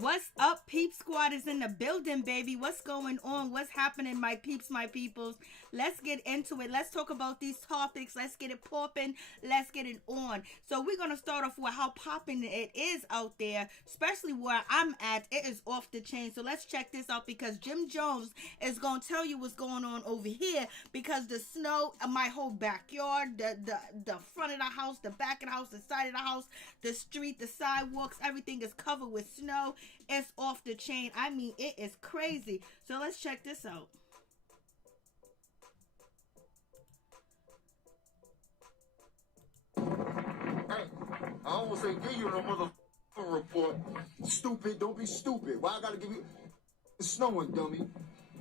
What's up, Peep Squad is in the building, baby. What's going on? What's happening, my peeps, my peoples? Let's get into it. Let's talk about these topics. Let's get it popping. Let's get it on. So we're going to start off with how popping it is out there, especially where I'm at. It is off the chain. So let's check this out because Jim Jones is going to tell you what's going on over here because the snow in my whole backyard, the front of the house, the back of the house, the side of the house, the street, the sidewalks, everything is covered with snow. It's off the chain. I mean, it is crazy. So let's check this out. Hey, I almost ain't give you no mother report. Stupid, don't be stupid. Why I gotta give you... It's snowing, dummy.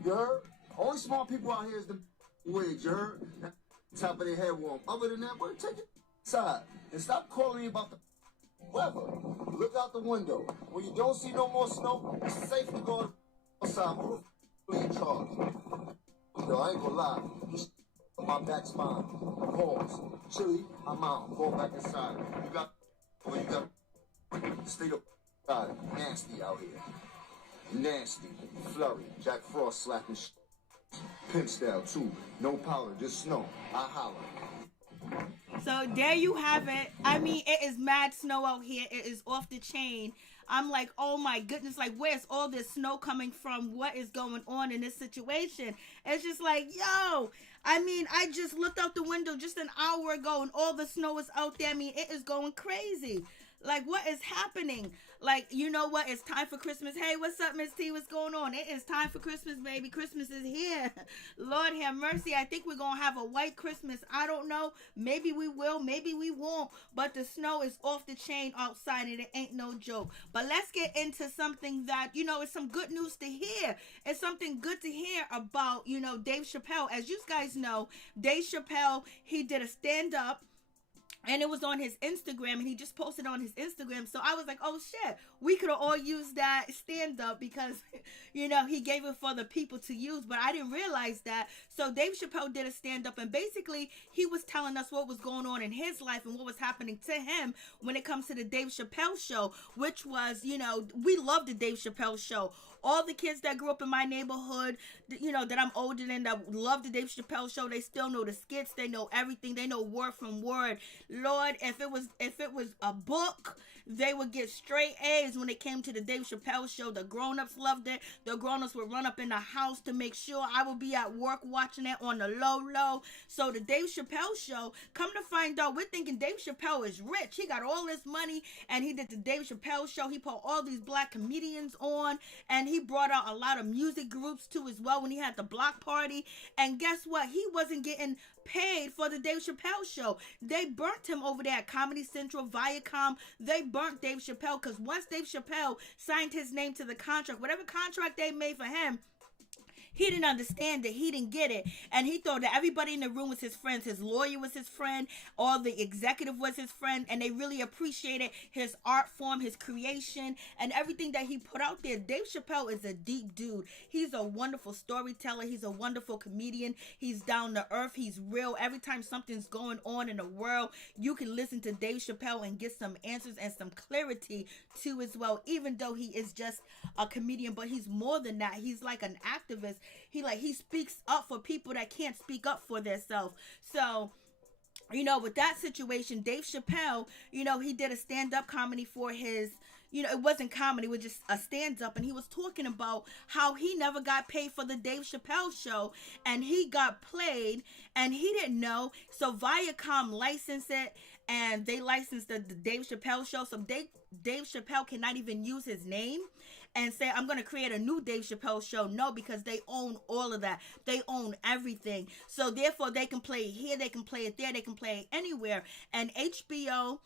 You heard? Only smart people out here is the wigs, you heard? Top of their head warm. Other than that, boy, take it inside. And stop calling me about the weather. Look out the window. When you don't see no more snow, it's safe to go outside. Who the f*** in charge? No, I ain't gonna lie. My back's fine. Pause. Chilly, I'm out. Go back inside. You got stay up inside. Nasty out here. Nasty. Flurry. Jack Frost slapping shit. Pimp style too. No powder, just snow. I holler. So there you have it. I mean, it is mad snow out here. It is off the chain. I'm like, oh my goodness, like where's all this snow coming from? What is going on in this situation? It's just like, yo, I mean, I just looked out the window just an hour ago and all the snow is out there. I mean, it is going crazy. Like, what is happening? Like, you know what? It's time for Christmas. Hey, what's up, Miss T? What's going on? It is time for Christmas, baby. Christmas is here. Lord have mercy. I think we're going to have a white Christmas. I don't know. Maybe we will. Maybe we won't. But the snow is off the chain outside and it ain't no joke. But let's get into something that, you know, it's some good news to hear. It's something good to hear about, you know, Dave Chappelle. As you guys know, Dave Chappelle, he did a stand-up. And it was on his Instagram, and he just posted on his Instagram. So I was like, oh, shit, we could have all used that stand-up because, you know, he gave it for the people to use. But I didn't realize that. So Dave Chappelle did a stand-up, and basically he was telling us what was going on in his life and what was happening to him when it comes to the Dave Chappelle show, which was, you know, we love the Dave Chappelle show. All the kids that grew up in my neighborhood, you know, that I'm older than, that love the Dave Chappelle show, they still know the skits. They know everything. They know word from word. Lord, if it was a book, they would get straight A's when it came to the Dave Chappelle show. The grown-ups loved it. The grown-ups would run up in the house to make sure I would be at work watching it on the low. So the Dave Chappelle show, come to find out, we're thinking Dave Chappelle is rich. He got all this money, and he did the Dave Chappelle show. He put all these black comedians on, and he brought out a lot of music groups too as well when he had the block party. And guess what? He wasn't getting paid for the Dave Chappelle show. They burnt him over there at Comedy Central, Viacom. They burnt Dave Chappelle because once Dave Chappelle signed his name to the contract, whatever contract they made for him, he didn't understand it. He didn't get it. And he thought that everybody in the room was his friends. His lawyer was his friend. All the executive was his friend. And they really appreciated his art form, his creation, and everything that he put out there. Dave Chappelle is a deep dude. He's a wonderful storyteller. He's a wonderful comedian. He's down to earth. He's real. Every time something's going on in the world, you can listen to Dave Chappelle and get some answers and some clarity too as well. Even though he is just a comedian, but he's more than that. He's like an activist. He speaks up for people that can't speak up for themselves. So, you know, with that situation, Dave Chappelle, you know, he did a stand-up comedy for his, you know, it wasn't comedy, it was just a stand-up, and he was talking about how he never got paid for the Dave Chappelle show, and he got played, and he didn't know, so Viacom licensed it, and they licensed the Dave Chappelle show, so Dave Chappelle cannot even use his name and say, I'm going to create a new Dave Chappelle show. No, because they own all of that. They own everything. So therefore, they can play it here, they can play it there, they can play it anywhere. And HBO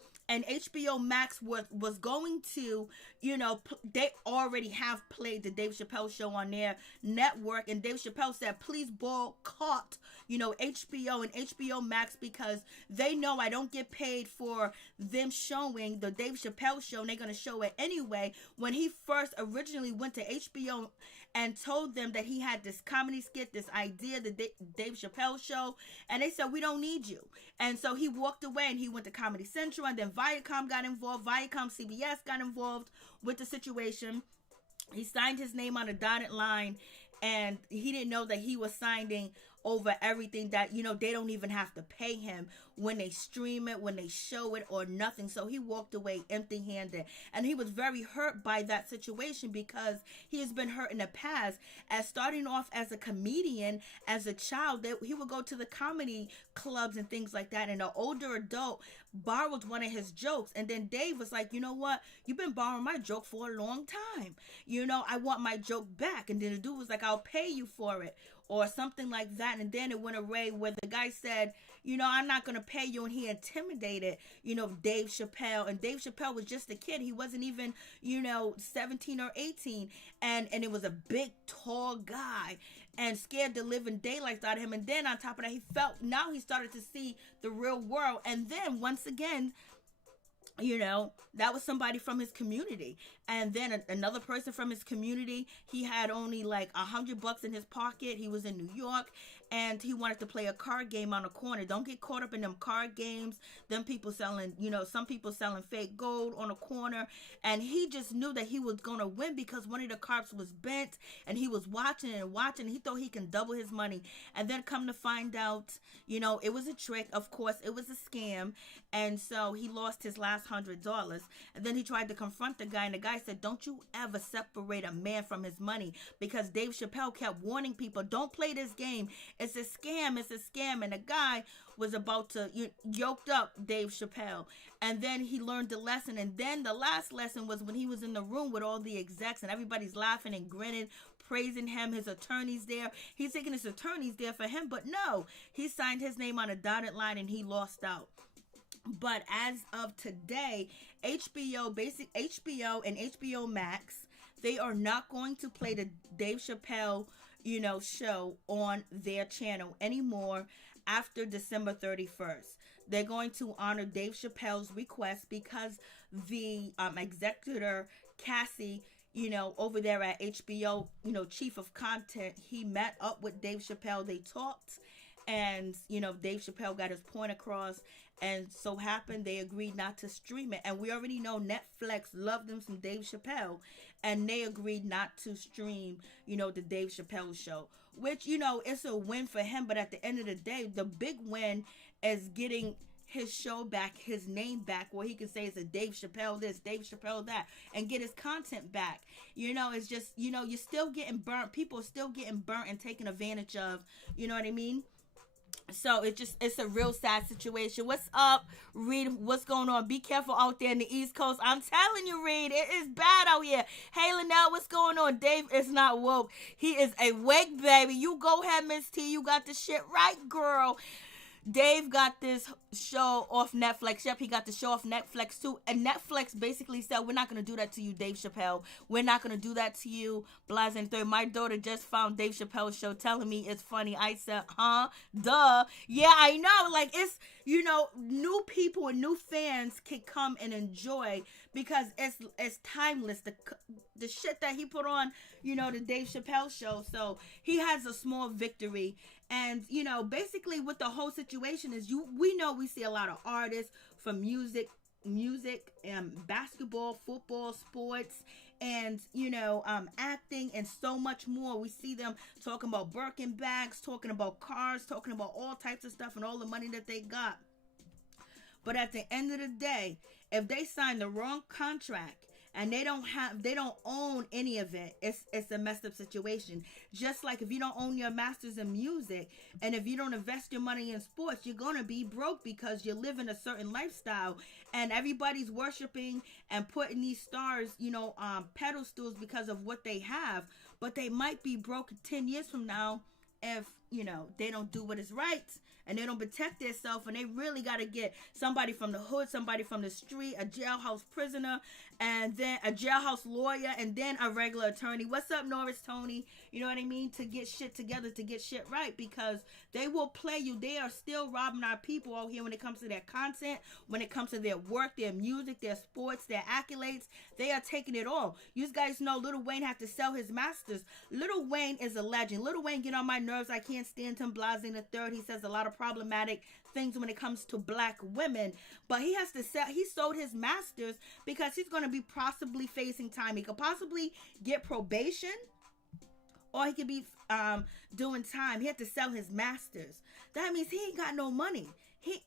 Max was going to, you know, they already have played the Dave Chappelle show on their network. And Dave Chappelle said, please boycott, you know, HBO and HBO Max because they know I don't get paid for them showing the Dave Chappelle show, and they're going to show it anyway. When he first originally went to HBO and told them that he had this comedy skit, this idea, the Dave Chappelle show, and they said, we don't need you. And so he walked away and he went to Comedy Central, and then Viacom got involved. Viacom CBS got involved with the situation. He signed his name on a dotted line, and he didn't know that he was signing over everything that, they don't even have to pay him when they stream it, when they show it, or nothing. So he walked away empty-handed, and he was very hurt by that situation because he has been hurt in the past. As starting off as a comedian, as a child, he would go to the comedy clubs and things like that, and an older adult borrowed one of his jokes, and then Dave was like, you know what, you've been borrowing my joke for a long time, I want my joke back. And then the dude was like, I'll pay you for it, or something like that. And then it went away where the guy said, I'm not going to pay you. And he intimidated, Dave Chappelle. And Dave Chappelle was just a kid. He wasn't even, 17 or 18. And it was a big, tall guy and scared the living daylights out of him. And then on top of that, now he started to see the real world. And then once again, that was somebody from his community. And then another person from his community, he had only like $100 in his pocket. He was in New York, and he wanted to play a card game on a corner. Don't get caught up in them card games. Them people selling, some people selling fake gold on a corner. And he just knew that he was going to win because one of the cards was bent, and he was watching and watching. He thought he can double his money. And then come to find out, it was a trick. Of course, it was a scam. And so he lost his last $100. And then he tried to confront the guy, and the guy said, don't you ever separate a man from his money, because Dave Chappelle kept warning people, don't play this game. It's a scam. It's a scam. And the guy was about to yoked up Dave Chappelle. And then he learned the lesson. And then the last lesson was when he was in the room with all the execs, and everybody's laughing and grinning, praising him. His attorney's there. He's thinking his attorney's there for him, but no, he signed his name on a dotted line, and he lost out. But as of today, HBO and HBO Max, they are not going to play the Dave Chappelle, show on their channel anymore after December 31st. They're going to honor Dave Chappelle's request because the executor, Cassie, over there at HBO, chief of content, he met up with Dave Chappelle. They talked, and, Dave Chappelle got his point across. And so happened they agreed not to stream it. And we already know Netflix loved them some Dave Chappelle. And they agreed not to stream, the Dave Chappelle show. Which, it's a win for him. But at the end of the day, the big win is getting his show back, his name back, where he can say it's a Dave Chappelle this, Dave Chappelle that, and get his content back. It's just, you're still getting burnt. People are still getting burnt and taken advantage of. You know what I mean? So it's a real sad situation. What's up, Reed? What's going on? Be careful out there in the East Coast. I'm telling you, Reed, it is bad out here. Hey, Linnell, what's going on? Dave is not woke. He is awake, baby. You go ahead, Miss T. You got the shit right, girl. Dave got this show off Netflix. Yep, he got the show off Netflix too. And Netflix basically said, we're not going to do that to you, Dave Chappelle. We're not going to do that to you, Blaz and Third. My daughter just found Dave Chappelle's show telling me it's funny. I said, huh? Duh. Yeah, I know. Like, it's, new people and new fans can come and enjoy because it's timeless. The shit that he put on, the Dave Chappelle show. So he has a small victory. And, basically what the whole situation is, we see a lot of artists from music, basketball, football, sports, and, acting and so much more. We see them talking about Birkin bags, talking about cars, talking about all types of stuff and all the money that they got. But at the end of the day, if they sign the wrong contract, and they don't own any of it, it's a messed up situation. Just like if you don't own your masters in music, and if you don't invest your money in sports, you're gonna be broke because you're living a certain lifestyle, and everybody's worshiping and putting these stars, pedestals because of what they have, but they might be broke 10 years from now if they don't do what is right. And they don't protect themselves, and they really got to get somebody from the hood, somebody from the street, a jailhouse prisoner, and then a jailhouse lawyer, and then a regular attorney. What's up, Norris Tony? You know what I mean? To get shit together, to get shit right, because they will play you. They are still robbing our people out here when it comes to their content, when it comes to their work, their music, their sports, their accolades. They are taking it all. You guys know Lil Wayne had to sell his masters. Lil Wayne is a legend. Lil Wayne get on my nerves. I can't can't stand him, Blasing the third. He says a lot of problematic things when it comes to black women. But he has to sell, he sold his masters because he's going to be possibly facing time. He could possibly get probation, or he could be doing time. He had to sell his masters. That means he ain't got no money.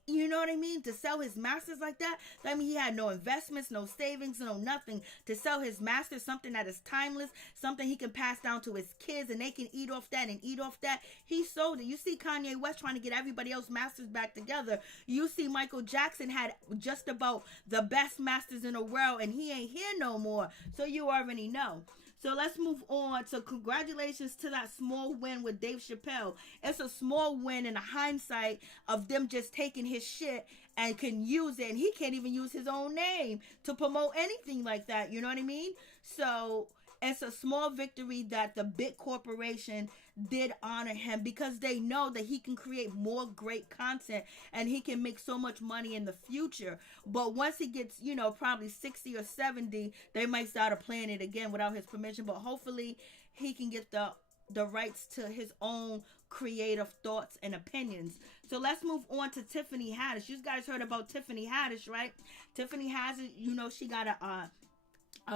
You know what I mean? To sell his masters like that, that means he had no investments, no savings, no nothing. To sell his masters, something that is timeless, something he can pass down to his kids, and they can eat off that and eat off that. He sold it. You see Kanye West trying to get everybody else's masters back together. You see Michael Jackson had just about the best masters in the world, and he ain't here no more. So you already know. So let's move on. So congratulations to that small win with Dave Chappelle. It's a small win in the hindsight of them just taking his shit and can use it. And he can't even use his own name to promote anything like that. You know what I mean? So it's a small victory that the big corporation did honor him, because they know that he can create more great content and he can make so much money in the future. But once he gets, you know, probably 60 or 70, they might start playing it again without his permission. But hopefully he can get the rights to his own creative thoughts and opinions. So let's move on to Tiffany Haddish. You guys heard about Tiffany Haddish, right? Tiffany Haddish, you know, she got a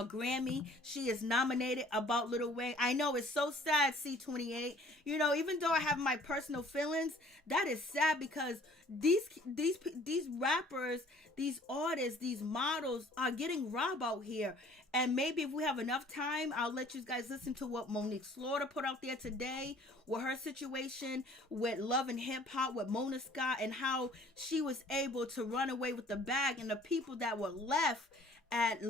Grammy. She is nominated about Lil Wayne. I know it's so sad, C28. You know, even though I have my personal feelings, that is sad, because these rappers, these artists, these models are getting robbed out here. And maybe if we have enough time, I'll let you guys listen to what Monique Slaughter put out there today with her situation with Love and Hip Hop with Mona Scott, and how she was able to run away with the bag, and the people that were left at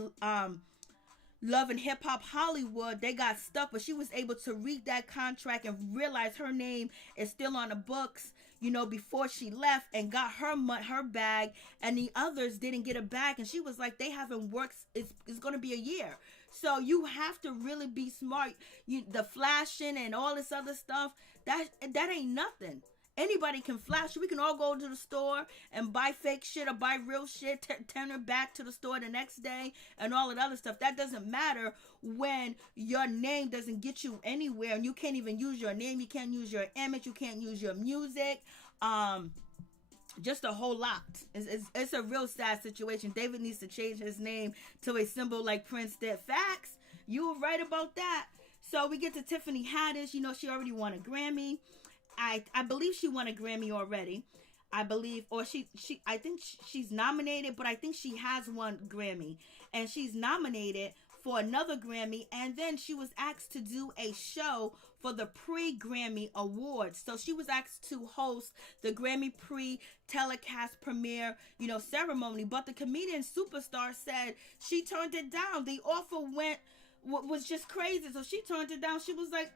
Love and Hip Hop Hollywood, they got stuck, but she was able to read that contract and realize her name is still on the books, you know, before she left, and got her bag, and the others didn't get a bag. And she was like, they haven't worked, it's going to be a year. So you have to really be smart. The flashing and all this other stuff, that ain't nothing. Anybody can flash. We can all go to the store and buy fake shit or buy real shit, turn it back to the store the next day, and all that other stuff. That doesn't matter when your name doesn't get you anywhere, and you can't even use your name. You can't use your image. You can't use your music. Just a whole lot. It's a real sad situation. David needs to change his name to a symbol like Prince did. Facts. You were right about that. So we get to Tiffany Haddish. You know, she already won a Grammy. I believe she won a Grammy already. I believe, or I think she's nominated, but I think she has won Grammy, and she's nominated for another Grammy. And then she was asked to do a show for the pre-Grammy Awards. So she was asked to host the Grammy pre-telecast premiere, you know, ceremony. But the comedian superstar said she turned it down. The offer was just crazy. So she turned it down. She was like,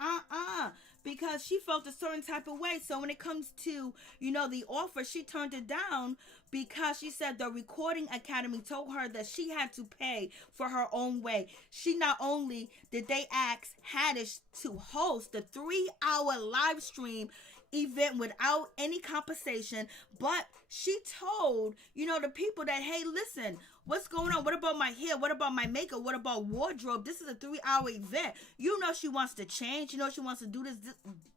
because she felt a certain type of way. So when it comes to, you know, the offer, she turned it down because she said the Recording Academy told her that she had to pay for her own way. She not only did they ask Haddish to host the 3-hour live stream event without any compensation, but she told, you know, the people that, hey, listen, what's going on? What about my hair? What about my makeup? What about wardrobe? This is a 3-hour event. You know, she wants to change. You know, she wants to do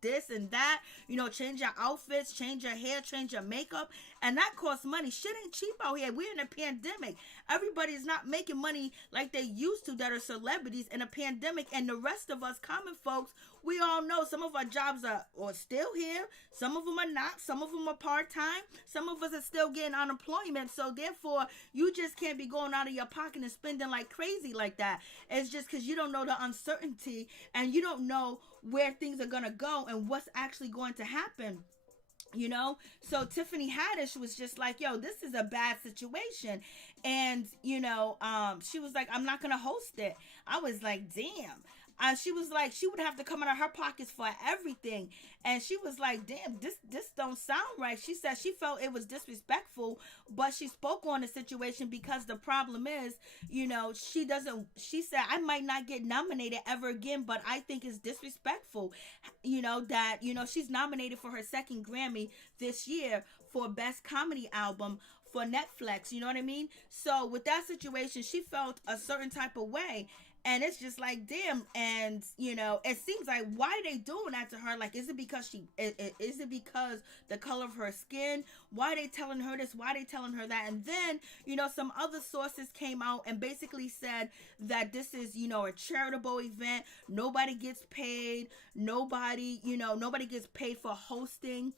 this and that. You know, change your outfits, change your hair, change your makeup. And that costs money. Shit ain't cheap out here. We're in a pandemic. Everybody's not making money like they used to that are celebrities in a pandemic. And the rest of us common folks, we all know some of our jobs are still here. Some of them are not. Some of them are part-time. Some of us are still getting unemployment. So therefore, you just can't be going out of your pocket and spending like crazy like that. It's just because you don't know the uncertainty, and you don't know where things are going to go and what's actually going to happen. You know, so Tiffany Haddish was just like, yo, this is a bad situation. And, you know, she was like, I'm not going to host it. I was like, damn. She was like, she would have to come out of her pockets for everything. And she was like, damn, this don't sound right. She said she felt it was disrespectful, but she spoke on the situation because the problem is, you know, she said, I might not get nominated ever again, but I think it's disrespectful, you know, that, you know, she's nominated for her second Grammy this year for Best Comedy Album for Netflix, you know what I mean? So with that situation, she felt a certain type of way. And it's just like, damn. And it seems like, why are they doing that to her? Like, is it because is it because the color of her skin? Why are they telling her this? Why are they telling her that? And then some other sources came out and basically said that this is a charitable event. Nobody gets paid. Nobody gets paid for hosting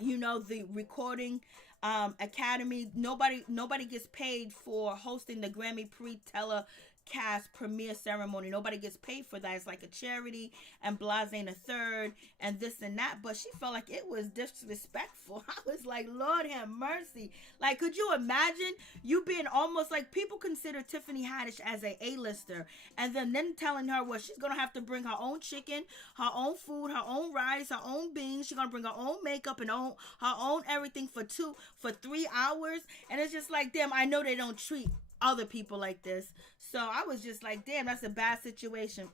the recording academy. Nobody gets paid for hosting the Grammy telecast premiere ceremony. Nobody gets paid for that. It's like a charity and blase and a third and this and that. But she felt like it was disrespectful. I was like, Lord have mercy. Like, could you imagine you being almost like, people consider Tiffany Haddish as a A-lister, and then telling her, well, she's gonna have to bring her own chicken, her own food, her own rice, her own beans. She's gonna bring her own makeup and her own everything for 3 hours. And it's just like, damn, I know they don't treat other people like this. So I was just like, damn, that's a bad situation.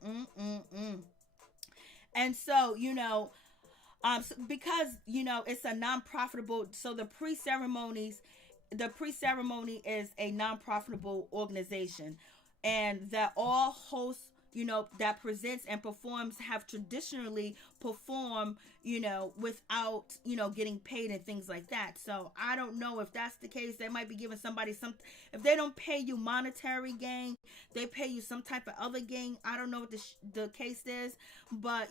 And so, because, it's a non-profitable, so the pre-ceremony is a non-profitable organization, and that all hosts, that presents and performs have traditionally performed, without, getting paid and things like that. So I don't know if that's the case. They might be giving somebody if they don't pay you monetary gain, they pay you some type of other gain. I don't know what the case is, but,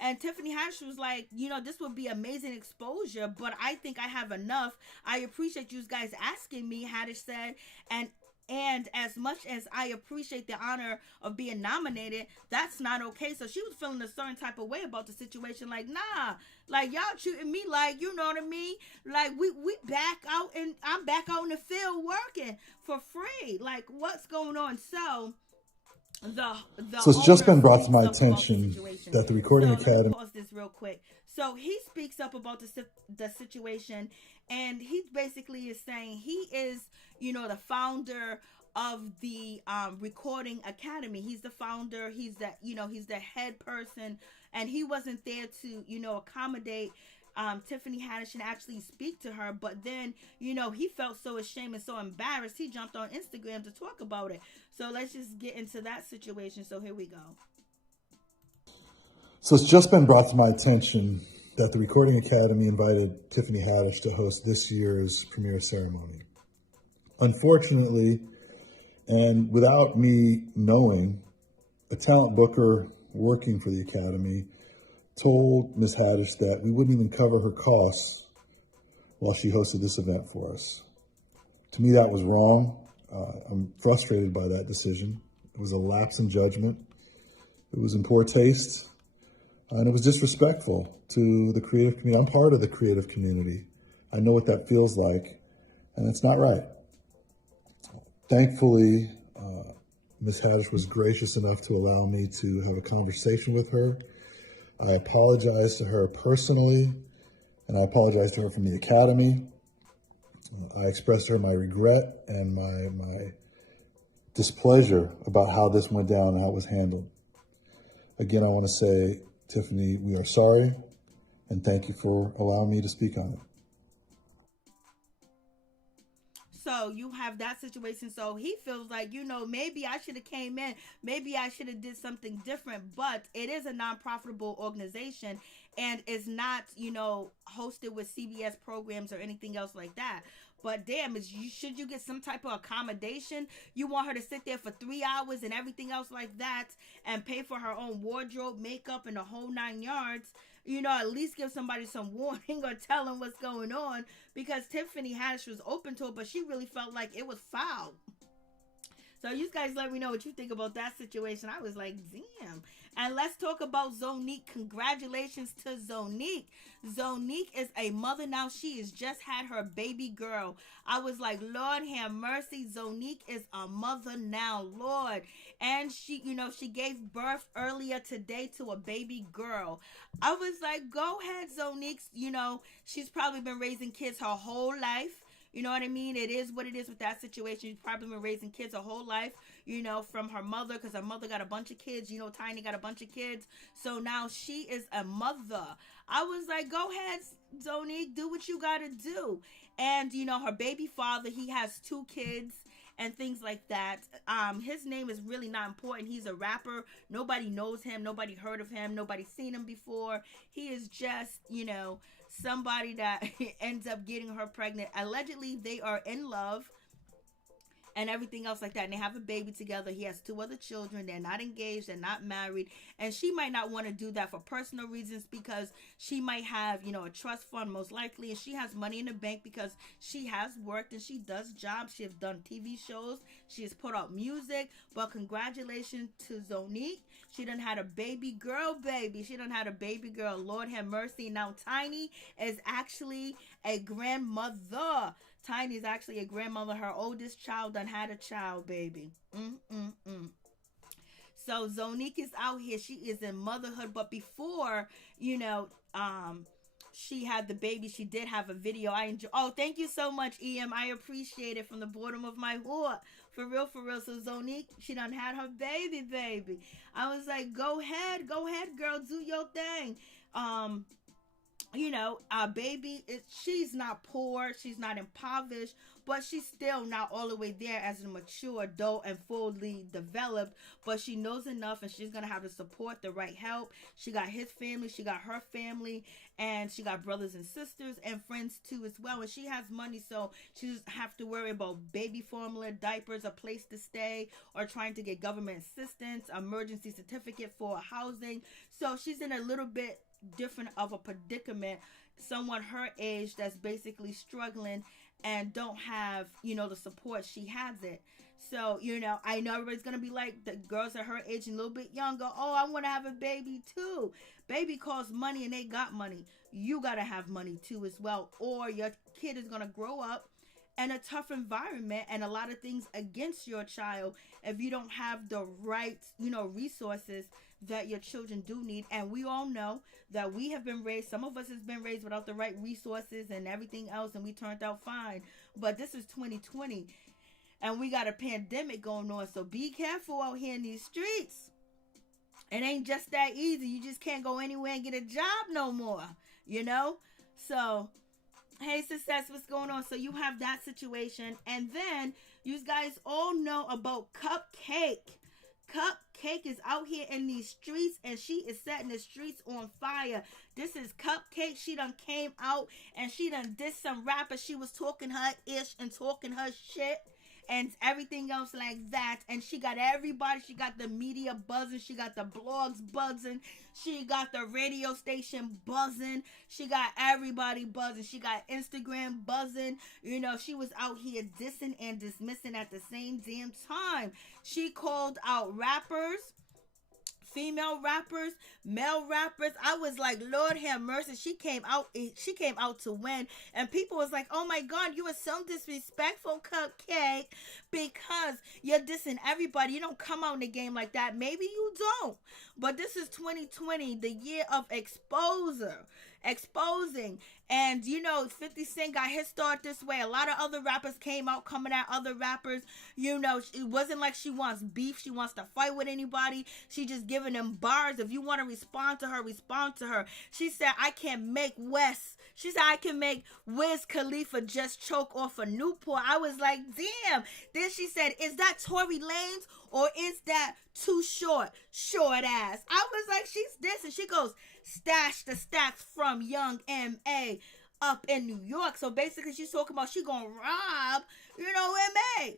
and Tiffany Haddish was like, this would be amazing exposure, but I think I have enough. I appreciate you guys asking me, Haddish said, and as much as I appreciate the honor of being nominated, that's not okay. So she was feeling a certain type of way about the situation. Like, nah, like, y'all treating me like, you know what I mean? Like, we back out, and I'm back out in the field working for free. Like, what's going on? So so it's just been brought to my attention that the Recording Academy. Let me pause this real quick. So he speaks up about the situation, and he basically is saying he is, the founder of the Recording Academy. He's the founder. He's the head person, and he wasn't there to, accommodate Tiffany Haddish and actually speak to her. But then, he felt so ashamed and so embarrassed, he jumped on Instagram to talk about it. So let's just get into that situation. So here we go. So it's just been brought to my attention that the Recording Academy invited Tiffany Haddish to host this year's premiere ceremony. Unfortunately, and without me knowing, a talent booker working for the Academy told Ms. Haddish that we wouldn't even cover her costs while she hosted this event for us. To me, that was wrong. I'm frustrated by that decision. It was a lapse in judgment. It was in poor taste. And it was disrespectful to the creative community. I'm part of the creative community. I know what that feels like, and it's not right. Thankfully, Ms. Haddish was gracious enough to allow me to have a conversation with her. I apologized to her personally, and I apologized to her from the Academy. I expressed to her my regret and my displeasure about how this went down and how it was handled. Again, I want to say, Tiffany, we are sorry, and thank you for allowing me to speak on it. So you have that situation. So he feels like, maybe I should have came in. Maybe I should have did something different. But it is a non-profitable organization, and it's not, hosted with CBS programs or anything else like that. But damn, should you get some type of accommodation? You want her to sit there for 3 hours and everything else like that, and pay for her own wardrobe, makeup, and the whole 9 yards? At least give somebody some warning or tell them what's going on, because Tiffany Haddish was open to it, but she really felt like it was foul. So you guys let me know what you think about that situation. I was like, damn. And let's talk about Zonique. Congratulations to Zonique. Zonique is a mother now. She has just had her baby girl. I was like, Lord have mercy. Zonique is a mother now, Lord. And she gave birth earlier today to a baby girl. I was like, go ahead, Zonique. She's probably been raising kids her whole life. You know what I mean? It is what it is with that situation. She's probably been raising kids her whole life, from her mother, because her mother got a bunch of kids. Tiny got a bunch of kids. So now she is a mother. I was like, go ahead, Zonique, do what you got to do. And, her baby father, he has 2 kids. and things like that. His name is really not important. He's a rapper. Nobody knows him. Nobody heard of him. Nobody's seen him before. He is just, somebody that ends up getting her pregnant. Allegedly, they are in love and everything else like that, and they have a baby together. He has 2 other children. They're not engaged, they're not married, and she might not want to do that for personal reasons, because she might have, a trust fund most likely, and she has money in the bank because she has worked and she does jobs. She has done TV shows, she has put out music. But congratulations to Zonique. She done had a baby girl, She done had a baby girl. Lord have mercy. Now Tiny is actually a grandmother. Tiny is actually a grandmother. Her oldest child done had a child, baby. So Zonique is out here. She is in motherhood. But before, she had the baby, she did have a video. Thank you so much, EM. I appreciate it from the bottom of my heart. For real, for real. So Zonique, she done had her baby. I was like, go ahead, girl, do your thing. Our baby, she's not poor, she's not impoverished, but she's still not all the way there as a mature adult and fully developed. But she knows enough, and she's gonna have the support, the right help. She got his family, she got her family, and she got brothers and sisters and friends too as well. And she has money, so she doesn't have to worry about baby formula, diapers, a place to stay, or trying to get government assistance, emergency certificate for housing. So she's in a little bit different of a predicament. Someone her age that's basically struggling and don't have, the support. She has it. So, I know everybody's gonna be like, the girls at her age and a little bit younger, oh, I want to have a baby too. Baby costs money, and they got money. You gotta have money too as well, or your kid is gonna grow up in a tough environment and a lot of things against your child if you don't have the right, resources that your children do need. And we all know that we have been raised, some of us has been raised without the right resources and everything else, and we turned out fine. But this is 2020, and we got a pandemic going on, so be careful out here in these streets. It ain't just that easy. You just can't go anywhere and get a job no more, So, hey, success, what's going on? So you have that situation, and then you guys all know about CupcakKe. CupcakKe is out here in these streets, and she is setting the streets on fire. This is CupcakKe. She done came out and she done dissed some rapper. She was talking her ish and talking her shit and everything else like that. And she got everybody. She got the media buzzing. She got the blogs buzzing. She got the radio station buzzing. She got everybody buzzing. She got Instagram buzzing. She was out here dissing and dismissing at the same damn time. She called out rappers, female rappers, male rappers. I was like, Lord have mercy. She came out to win. And people was like, oh my God, you are so disrespectful, CupcakKe, because you're dissing everybody. You don't come out in the game like that. Maybe you don't. But this is 2020, the year of exposing. And 50 Cent got his start this way. A lot of other rappers came out coming at other rappers. It wasn't like she wants beef, she wants to fight with anybody. She just giving them bars. If you want to respond to her. She said, I can make Wiz Khalifa just choke off a Newport. I was like, damn. Then she said, is that Tory Lanez or is that Too Short ass? I was like, she's this, and she goes, stash the stats from Young M.A. up in New York. So basically she's talking about she gonna rob, M.A.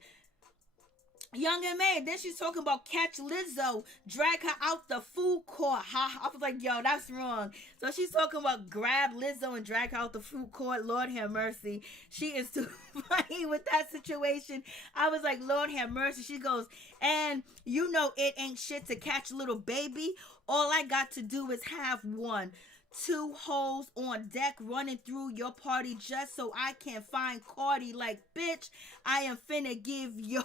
Young M.A. Then she's talking about catch Lizzo, drag her out the food court. I was like, yo, that's wrong. So she's talking about grab Lizzo and drag her out the food court. Lord have mercy. She is too funny with that situation. I was like, Lord have mercy. She goes, and it ain't shit to catch a little baby. All I got to do is have 2 hoes on deck running through your party just so I can find Cardi. Like, bitch, I am finna give you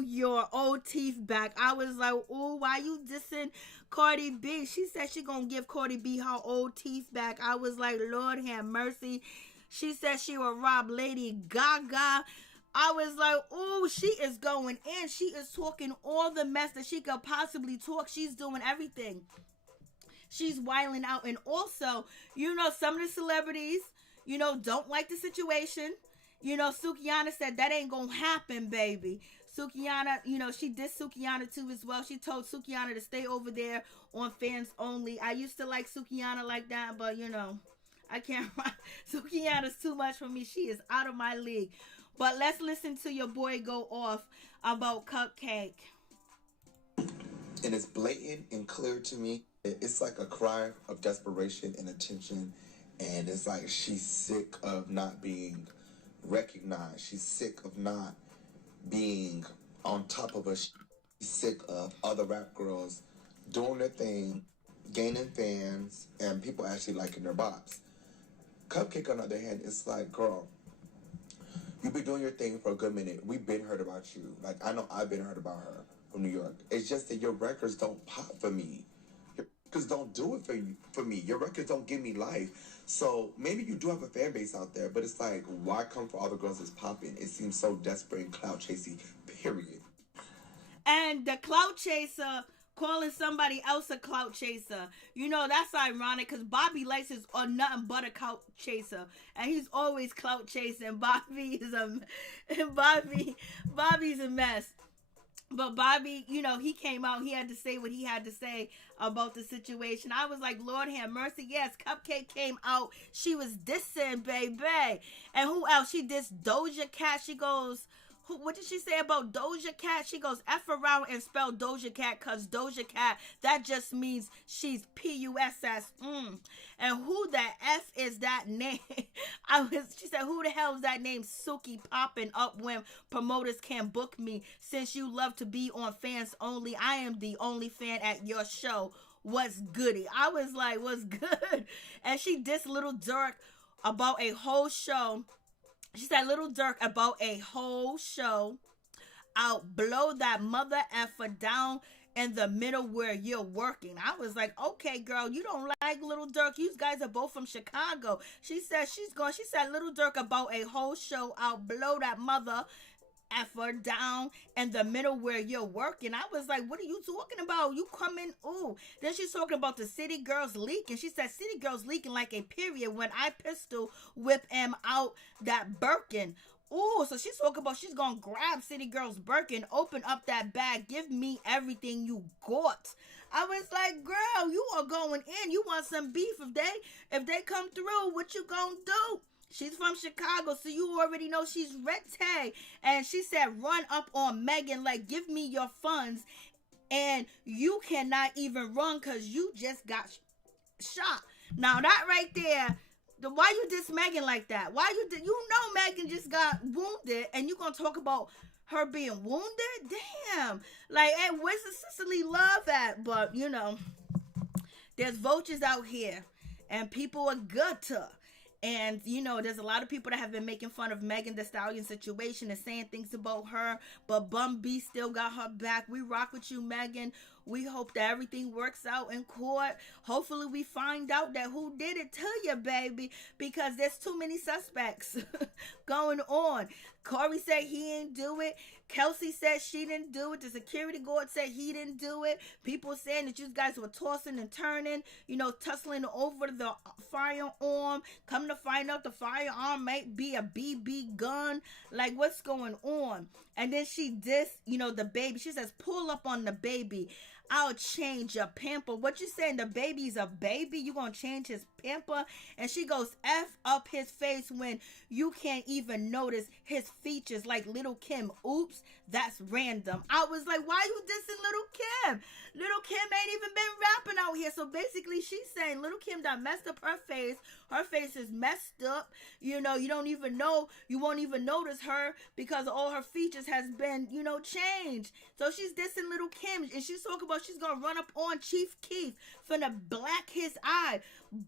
your old teeth back. I was like, ooh, why you dissing Cardi B? She said she gonna give Cardi B her old teeth back. I was like, Lord have mercy. She said she will rob Lady Gaga. I was like, ooh, she is going in. She is talking all the mess that she could possibly talk. She's doing everything. She's wilding out. And also, some of the celebrities, don't like the situation. You know, Sukihana said that ain't gonna happen, baby. Sukihana, you know, she dissed Sukihana too as well. She told Sukihana to stay over there on Fans Only. I used to like Sukihana like that, but you know, I can't. Sukihana's too much for me. She is out of my league. But let's listen to your boy go off about CupcakKe. And it's blatant and clear to me. It's like a cry of desperation and attention. And it's like she's sick of not being recognized. She's sick of not being on top of us. She's sick of other rap girls doing their thing, gaining fans, and people actually liking their bops. CupcakKe, on the other hand, it's like, girl, you've been doing your thing for a good minute. We've been heard about you. Like, I know I've been heard about her from New York. It's just that your records don't pop for me. Your records don't do it for me. Your records don't give me life. So maybe you do have a fan base out there, but it's like, why come for all the girls that's popping? It seems so desperate and clout chasing, period. And the clout chaser calling somebody else a clout chaser. You know, that's ironic because Bobby Lace is nothing but a clout chaser. And he's always clout chasing. Bobby's a mess. But Bobby, you know, he came out. He had to say what he had to say about the situation. I was like, Lord have mercy. Yes, CupcakKe came out. She was dissing, baby. And who else? She dissed Doja Cat. She goes, what did she say about Doja Cat? She goes, F around and spell Doja Cat because Doja Cat, that just means she's P-U-S-S. And who the F is that name? She said, who the hell is that name? Suki popping up when promoters can't book me. Since you love to be on Fans Only, I am the only fan at your show. What's goody? I was like, what's good? And she dissed Lil Durk about a whole show. She said, Lil Durk about a whole show. I'll blow that mother effer down in the middle where you're working. I was like, okay, girl, you don't like Lil Durk. You guys are both from Chicago. She said Lil Durk about a whole show. I'll blow that mother effer down in the middle where you're working. I was like, what are you talking about? You coming, ooh. Then she's talking about the City Girls leaking. She said City Girls leaking like a period when I pistol whip him out that Birkin. Ooh, so she's talking about she's gonna grab City Girls Birkin, open up that bag, give me everything you got. I was like, girl, you are going in. You want some beef. If they come through, what you gonna do? She's from Chicago, so you already know she's rete. And she said, run up on Megan, like, give me your funds. And you cannot even run because you just got shot. Now, that right there, why you diss Megan like that? Why you know Megan just got wounded, and you going to talk about her being wounded? Damn. Like, hey, where's the sisterly love at? But, you know, there's vultures out here, and people are gutter. And, you know, there's a lot of people that have been making fun of Megan Thee Stallion situation and saying things about her. But Bum B still got her back. We rock with you, Megan. We hope that everything works out in court. Hopefully we find out that who did it to you, baby. Because there's too many suspects going on. Corey said he didn't do it. Kelsey said she didn't do it. The security guard said he didn't do it. People saying that you guys were tossing and turning, you know, tussling over the firearm. Come to find out the firearm might be a BB gun. Like, what's going on? And then she dissed, you know, the baby. She says, pull up on the baby. I'll change your pamper. What you saying? The baby's a baby? You gonna change his pamper? And she goes, F up his face when you can't even notice his features like Little Kim. Oops, that's random. I was like, why you dissing Little Kim? Little Kim ain't even been rapping out here. So basically she's saying Little Kim done messed up her face. Her face is messed up. You know, you don't even know. You won't even notice her because all her features has been, you know, changed. So she's dissing Little Kim. And she's talking about she's going to run up on Chief Keef finna black his eye.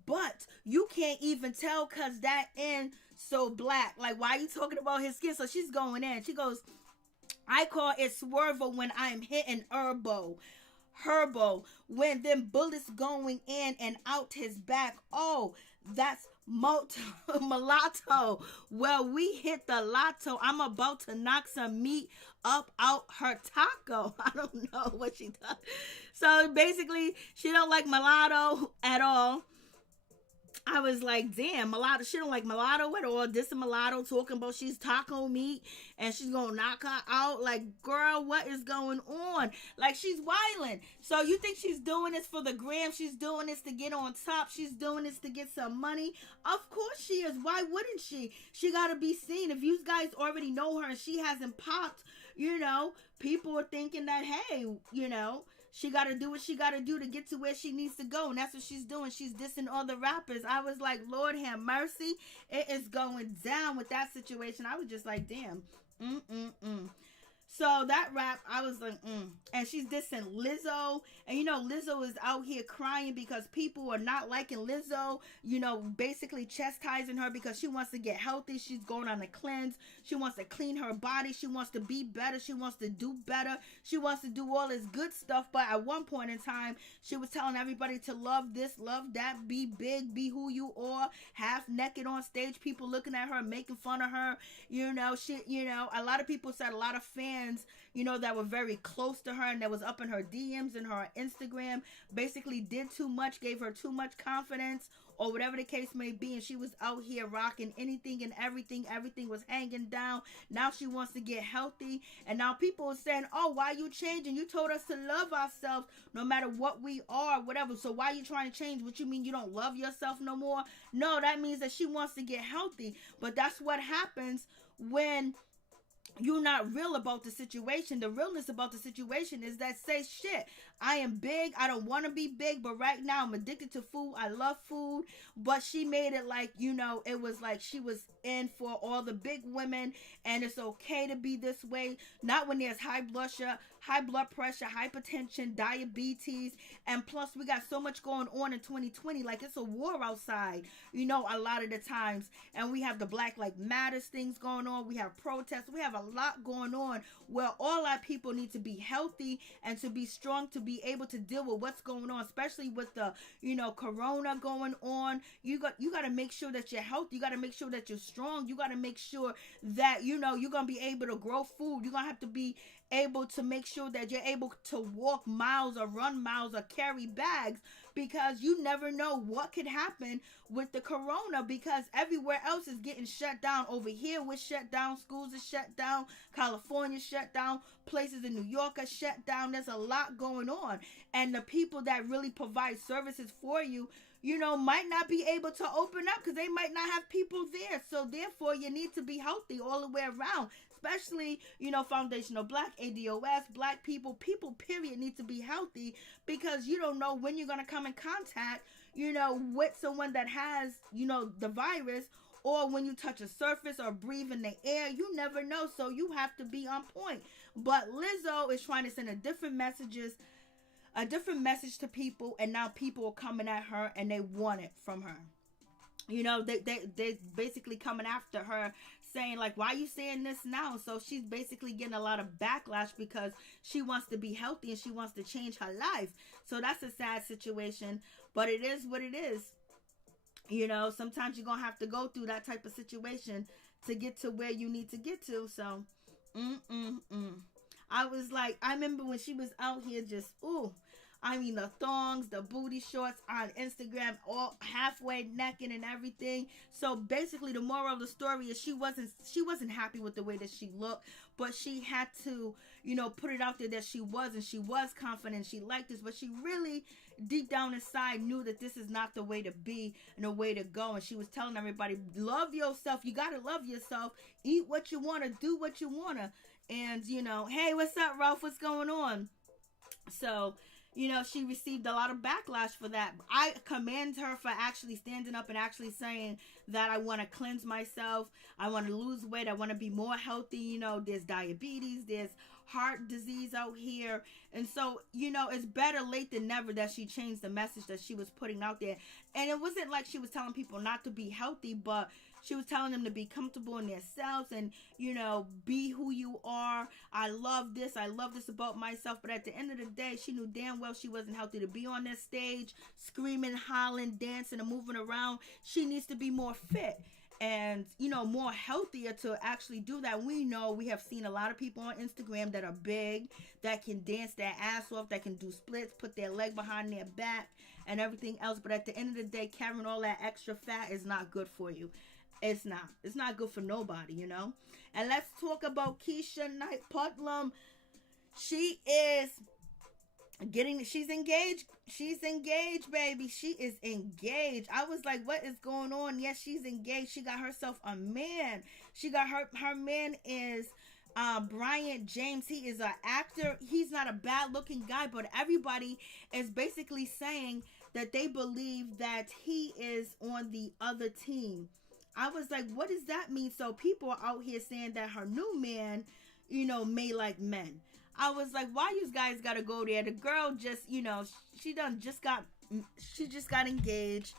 But you can't even tell because that end so black. Like, why are you talking about his skin? So she's going in. She goes, I call it swervo when I'm hitting Herbo. When them bullets going in and out his back. Oh, that's mulatto. Well, we hit the lotto. I'm about to knock some meat up out her taco. I don't know what she does. So basically, she don't like mulatto at all. I was like, damn, mulatto. She don't like mulatto at all. This is mulatto talking about she's taco meat and she's gonna knock her out. Like, girl, what is going on? Like, she's wilding. So you think she's doing this for the gram? She's doing this to get on top. She's doing this to get some money. Of course she is. Why wouldn't she? She gotta be seen. If you guys already know her and she hasn't popped, you know, people are thinking that, hey, you know, she got to do what she got to do to get to where she needs to go. And that's what she's doing. She's dissing all the rappers. I was like, Lord have mercy. It is going down with that situation. I was just like, damn. So that rap, I was like, And she's dissing Lizzo. And, you know, Lizzo is out here crying because people are not liking Lizzo, you know, basically chastising her because she wants to get healthy. She's going on a cleanse. She wants to clean her body. She wants to be better. She wants to do better. She wants to do all this good stuff. But at one point in time, she was telling everybody to love this, love that, be big, be who you are, half naked on stage, people looking at her, making fun of her. You know, a lot of people said, a lot of fans, you know, that were very close to her and that was up in her DMs and her Instagram, basically did too much, gave her too much confidence, or whatever the case may be, and she was out here rocking anything and everything. Everything was hanging down. Now she wants to get healthy, and now people are saying, oh, why are you changing? You told us to love ourselves no matter what we are, whatever. So why are you trying to change? What you mean you don't love yourself no more? No, that means that she wants to get healthy. But that's what happens when you're not real about the situation. The realness about the situation is that, say, shit, I am big. I don't want to be big, but right now I'm addicted to food. I love food. But she made it like, you know, it was like she was in for all the big women, and it's okay to be this way. Not when there's high blood pressure, hypertension, diabetes, and plus we got so much going on in 2020. Like, it's a war outside, you know, a lot of the times. And we have the Black Lives Matters things going on. We have protests. We have a lot going on where all our people need to be healthy and to be strong to be able to deal with what's going on, especially with the, you know, corona going on. You got to make sure that you're healthy. You got to make sure that you're strong. You got to make sure that, you know, you're going to be able to grow food. You're going to have to be able to make sure that you're able to walk miles or run miles or carry bags, because you never know what could happen with the corona, because everywhere else is getting shut down. Over here we're shut down, schools are shut down, California shut down, places in New York are shut down. There's a lot going on, and the people that really provide services for you, you know, might not be able to open up because they might not have people there. So therefore you need to be healthy all the way around, especially, you know, foundational Black, ADOS, Black people period need to be healthy, because you don't know when you're going to come in contact, you know, with someone that has, you know, the virus, or when you touch a surface or breathe in the air. You never know, so you have to be on point. But Lizzo is trying to send a different message to people, and now people are coming at her and they want it from her. You know, they basically coming after her, saying like, why are you saying this now? So she's basically getting a lot of backlash because she wants to be healthy and she wants to change her life. So that's a sad situation, but it is what it is. You know, sometimes you're gonna have to go through that type of situation to get to where you need to get to. So I was like, I remember when she was out here just I mean, the thongs, the booty shorts on Instagram, all halfway naked and everything. So basically the moral of the story is she wasn't happy with the way that she looked, but she had to, you know, put it out there that she was confident, she liked this, but she really deep down inside knew that this is not the way to be and the way to go. And she was telling everybody, love yourself. You got to love yourself. Eat what you want to, do what you want to. And, you know, hey, what's up, Ralph? What's going on? So, you know, she received a lot of backlash for that. I commend her for actually standing up and actually saying that I want to cleanse myself. I want to lose weight. I want to be more healthy. You know, there's diabetes, there's heart disease out here. And so, you know, it's better late than never that she changed the message that she was putting out there. And it wasn't like she was telling people not to be healthy, but she was telling them to be comfortable in themselves and, you know, be who you are. I love this about myself. But at the end of the day, she knew damn well she wasn't healthy to be on that stage, screaming, hollering, dancing, and moving around. She needs to be more fit. and more healthier to actually do that. We know we have seen a lot of people on Instagram that are big, that can dance their ass off, that can do splits, put their leg behind their back and everything else, but at the end of the day, carrying all that extra fat is not good for you. It's not good for nobody, And let's talk about Keshia Knight Pulliam. She's engaged. She's engaged, baby. She is engaged. I was like, what is going on? Yes, she's engaged. She got herself a man. She got her man is Brian James. He is an actor. He's not a bad looking guy, but everybody is basically saying that they believe that he is on the other team. I was like, what does that mean? So people are out here saying that her new man, may like men. I was like, why you guys gotta go there? The girl just, she just got engaged.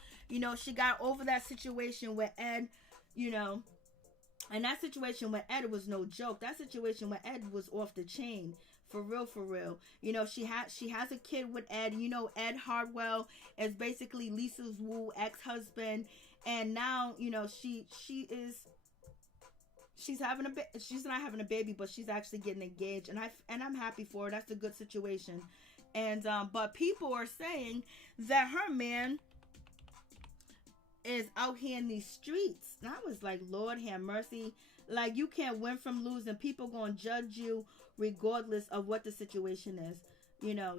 She got over that situation with Ed, and that situation with Ed was no joke. That situation with Ed was off the chain. For real. She has a kid with Ed. Ed Hardwell is basically Lisa's woo ex-husband. And now, she's having she's not having a baby, but she's actually getting engaged, and I'm happy for her. That's a good situation. And but people are saying that her man is out here in these streets. And I was like, Lord have mercy. Like, you can't win from losing. People gonna judge you regardless of what the situation is.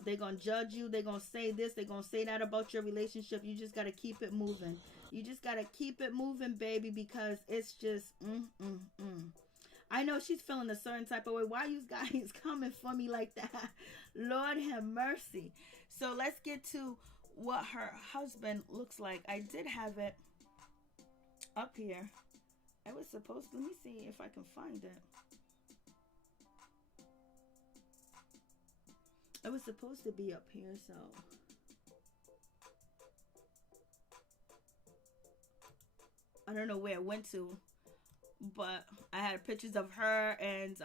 They're gonna judge you. They're gonna say this, they're gonna say that about your relationship. You just gotta keep it moving. You just gotta keep it moving, baby, because it's just I know she's feeling a certain type of way. Why you guys coming for me like that? Lord have mercy. So let's get to what her husband looks like. I did have it up here. I was supposed to, let me see if I can find it. It was supposed to be up here, so I don't know where it went to, but I had pictures of her, and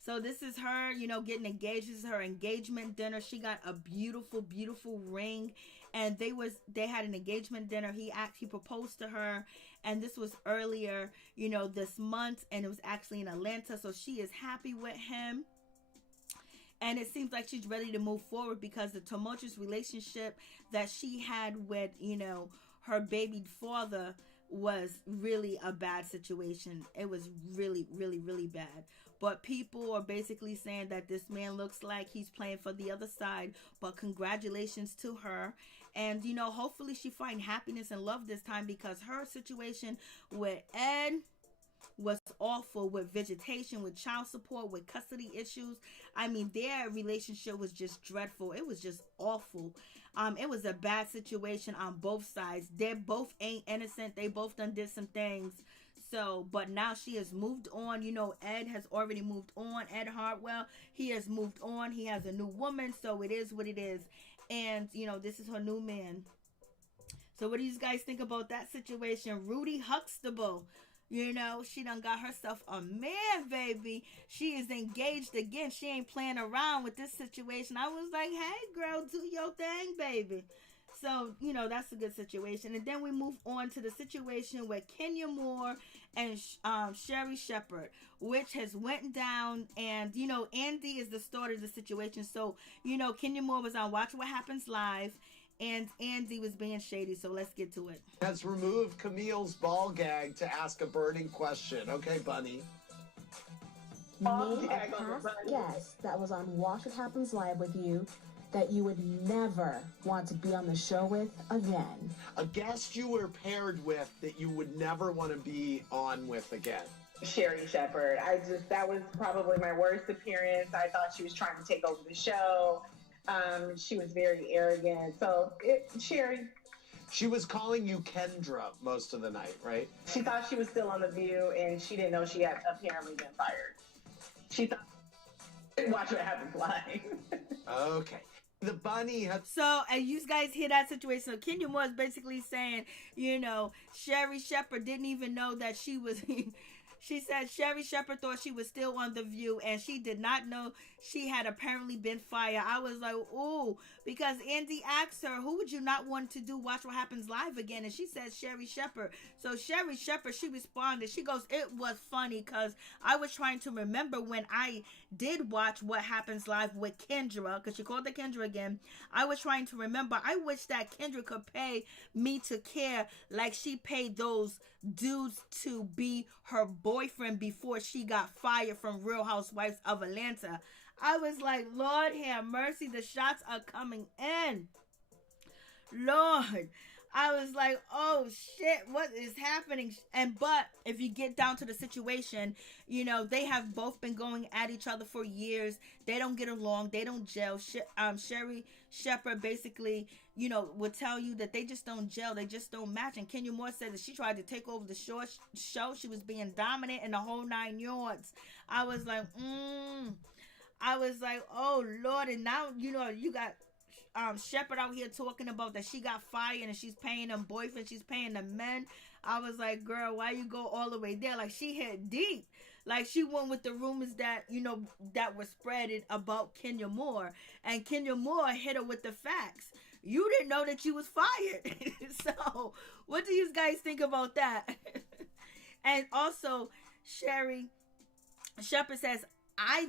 so this is her, getting engaged. This is her engagement dinner. She got a beautiful ring, and they had an engagement dinner. He proposed to her, and this was earlier, this month, and it was actually in Atlanta. So she is happy with him. And it seems like she's ready to move forward, because the tumultuous relationship that she had with, her baby father was really a bad situation. It was really, really, really bad. But people are basically saying that this man looks like he's playing for the other side. But congratulations to her. And, hopefully she find happiness and love this time, because her situation with Ed was awful, with vegetation, with child support, with custody issues. I mean, their relationship was just dreadful. It was just awful. It was a bad situation on both sides. They both ain't innocent. They both done did some things. So, but now she has moved on. Ed has already moved on. Ed Hartwell, he has moved on. He has a new woman. So it is what it is. And, this is her new man. So what do you guys think about that situation? Rudy Huxtable. She done got herself a man, baby. She is engaged again. She ain't playing around with this situation. I was like, hey, girl, do your thing, baby. So, that's a good situation. And then we move on to the situation with Kenya Moore and Sherri Shepherd, which has went down. And, Andy is the start of the situation. So, Kenya Moore was on Watch What Happens Live, and Andy was being shady, so let's get to it. Has removed Camille's ball gag to ask a burning question. Okay, Bunny. Name a past guest that was on Watch What Happens Live with you that you would never want to be on the show with again. A guest you were paired with that you would never want to be on with again. Sherri Shepherd. That was probably my worst appearance. I thought she was trying to take over the show. She was very arrogant. So, Sherri. She was calling you Kendra most of the night, right? She thought she was still on The View, and she didn't know she had apparently been fired. She thought, Watch What Happens Live. Okay. The bunny had... So, and you guys hear that situation. So, Kenya Moore is basically saying, Sherri Shepherd didn't even know that she was... She said Sherri Shepherd thought she was still on The View and she did not know she had apparently been fired. I was like, ooh, because Andy asked her, who would you not want to do Watch What Happens Live again? And she said Sherri Shepherd. So Sherri Shepherd, she responded. She goes, it was funny because I was trying to remember when I did watch What Happens Live with Kendra, because she called it Kendra again. I was trying to remember. I wish that Kendra could pay me to care like she paid those dudes to be her boyfriend before she got fired from Real Housewives of Atlanta. I was like, Lord have mercy, the shots are coming in. Lord, I was like, oh shit, what is happening? But if you get down to the situation, you know, they have both been going at each other for years. They don't get along. They don't gel. Sherri Shepherd basically, you know, would tell you that they just don't gel. They just don't match. And Kenya Moore said that she tried to take over the show. She was being dominant in the whole 9 yards. I was like, oh Lord. And now, you know, you got Shepherd out here talking about that she got fired and she's paying them boyfriends, she's paying the men. I was like, girl, why you go all the way there? Like, she hit deep. Like, she went with the rumors that, you know, that were spreaded about Kenya Moore. And Kenya Moore hit her with the facts. You didn't know that you was fired. So, what do you guys think about that? And also, Sherri Shepherd says, I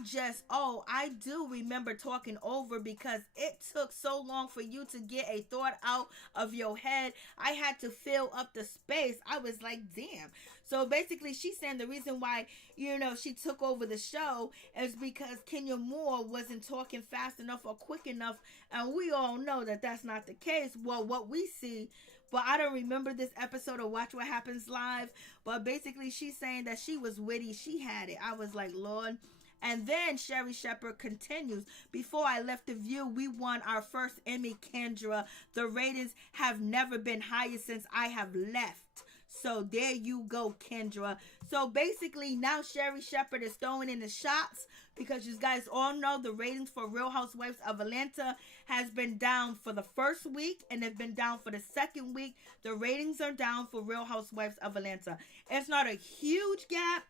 do remember talking over because it took so long for you to get a thought out of your head. I had to fill up the space. I was like, damn. So basically she's saying the reason why, you know, she took over the show is because Kenya Moore wasn't talking fast enough or quick enough. And we all know that that's not the case. Well, what we see, but I don't remember this episode of Watch What Happens Live. But basically she's saying that she was witty. She had it. I was like, Lord. And then Sherri Shepherd continues, before I left The View, we won our first Emmy, Kendra. The ratings have never been higher since I have left. So there you go, Kendra. So basically now Sherri Shepherd is throwing in the shots because you guys all know the ratings for Real Housewives of Atlanta has been down for the first week and have been down for the second week. The ratings are down for Real Housewives of Atlanta. It's not a huge gap,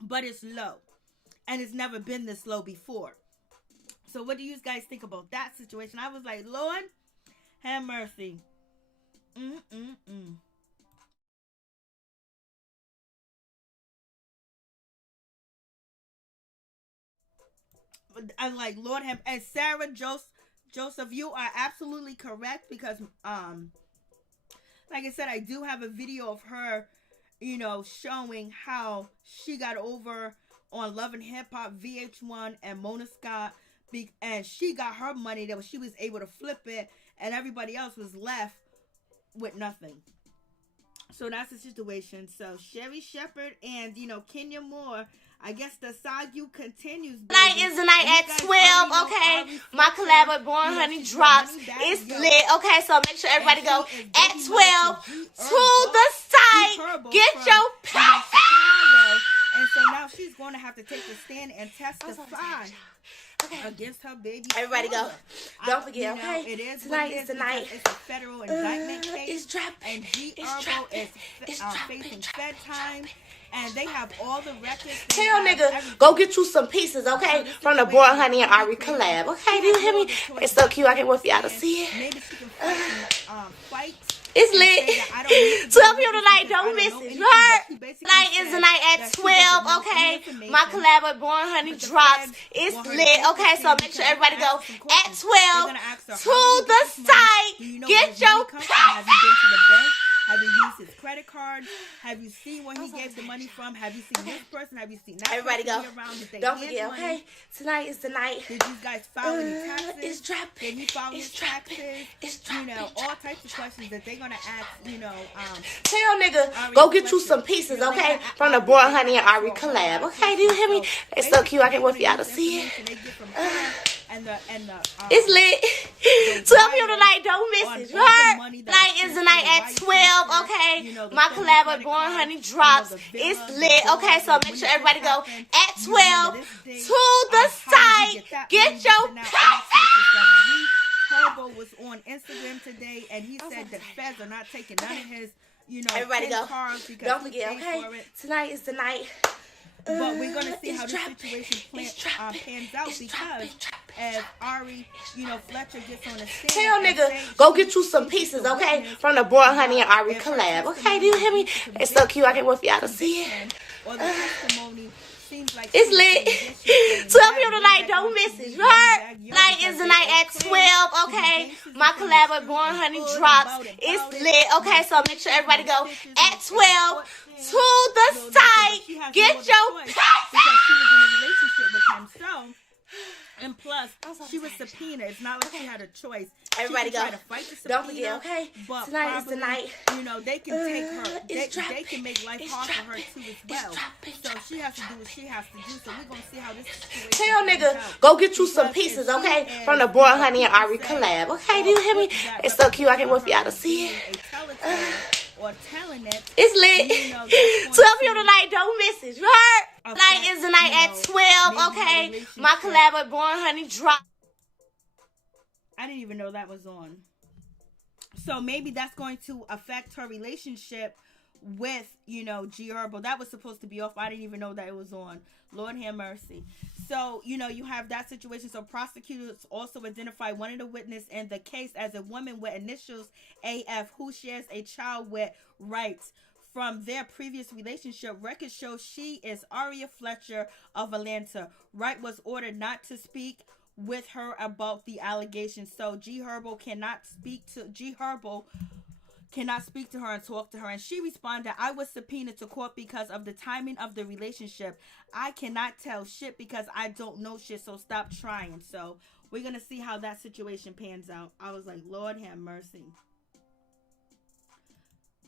but it's low. And it's never been this low before. So what do you guys think about that situation? I was like, Lord, have mercy. I'm like, Lord have, and Sarah Joseph, you are absolutely correct because, like I said, I do have a video of her, you know, showing how she got over on Love and Hip Hop, VH1, and Mona Scott, and she got her money that she was able to flip it, and everybody else was left with nothing. So that's the situation. So Sherri Shepherd and, you know, Kenya Moore, I guess the saga continues. Tonight is the night at 12, okay? My collab with Born Honey drops. It's lit, okay? So make sure everybody go at 12 to the site. Get your pack. And so now she's going to have to take the stand and testify against her baby. Everybody go. Don't forget, okay? It is tonight is the night. It's a federal indictment case. It's dropping. And Herbo is facing Fed time. And they have all the records. Tell nigga, go get you some pieces, okay? From the Born Honey and Ari collab. Okay, do you hear me? It's so cute. I can't wait for y'all to see it. Maybe she can fight. It's lit. 12 p.m. tonight. Don't miss it. You heard? Tonight is the night at 12, okay? My collab with Born Honey drops. It's lit, okay? So make sure everybody go at 12 to the site. Get your pack. Have you used his credit card? Have you seen where he gave the money from? Have you seen this person? Have you seen that everybody person go. Around? Don't forget, okay? Tonight is the night. Did you guys file any taxes? It's dropping. Did he file his taxes? It's dropping. You know, all types of questions that they're gonna ask. You know, tell nigga, go get you some pieces, okay? From the Born Honey and Ari collab, okay? Do you hear me? It's so cute. I can't wait for y'all to see it. It's lit. 12 p.m. tonight. Don't miss it. You heard? Tonight is the night at 12, okay? My collab with Born Honey drops. It's lit, okay? So make sure everybody go at 12 to the site. Get your pack. Herbo was on Instagram today, and he said that feds are not taking none of his everybody 10 go. cars because Don't forget, okay? Tonight is the night. But we're going to see how this situation pans out because as Ari, Fletcher gets on the stand. Tell nigga, go get you some pieces, okay? From the Born Honey and Ari collab. Okay, do you hear me? It's so cute. I can't wait for y'all to see it. Or the testimony seems like it's lit. 12 people tonight, don't miss it. You heard? Tonight is the night at 12, okay? My collab with Born Honey drops. It's lit, okay? So make sure everybody go at 12 to the site. Get your because she was in a relationship with him. So, and plus, she was subpoenaed. It's not like she had a choice. Everybody go. To fight the subpoena, don't forget, okay? But tonight probably, is the night. They can take her. They can make life hard for her too as well. So she has to do what she has to do. So we're gonna see how this situation. Tell nigga, go get you some pieces, okay? From the Born Honey and Ari collab. Okay, do you hear me? It's so cute. I can't wait for y'all to see it. Or telling it. It's lit. 12 people tonight, don't miss it. You heard? Tonight is the night at 12, okay? My collab with Born Honey drop. I didn't even know that was on. So maybe that's going to affect her relationship with, G Herbo. That was supposed to be off. I didn't even know that it was on. Lord have mercy. So, you have that situation. So prosecutors also identify one of the witnesses in the case as a woman with initials AF who shares a child with rights. From their previous relationship, records show she is Aria Fletcher of Atlanta. Wright was ordered not to speak with her about the allegations. So Herbo cannot speak to her and talk to her. And she responded, I was subpoenaed to court because of the timing of the relationship. I cannot tell shit because I don't know shit, so stop trying. So we're going to see how that situation pans out. I was like, Lord have mercy.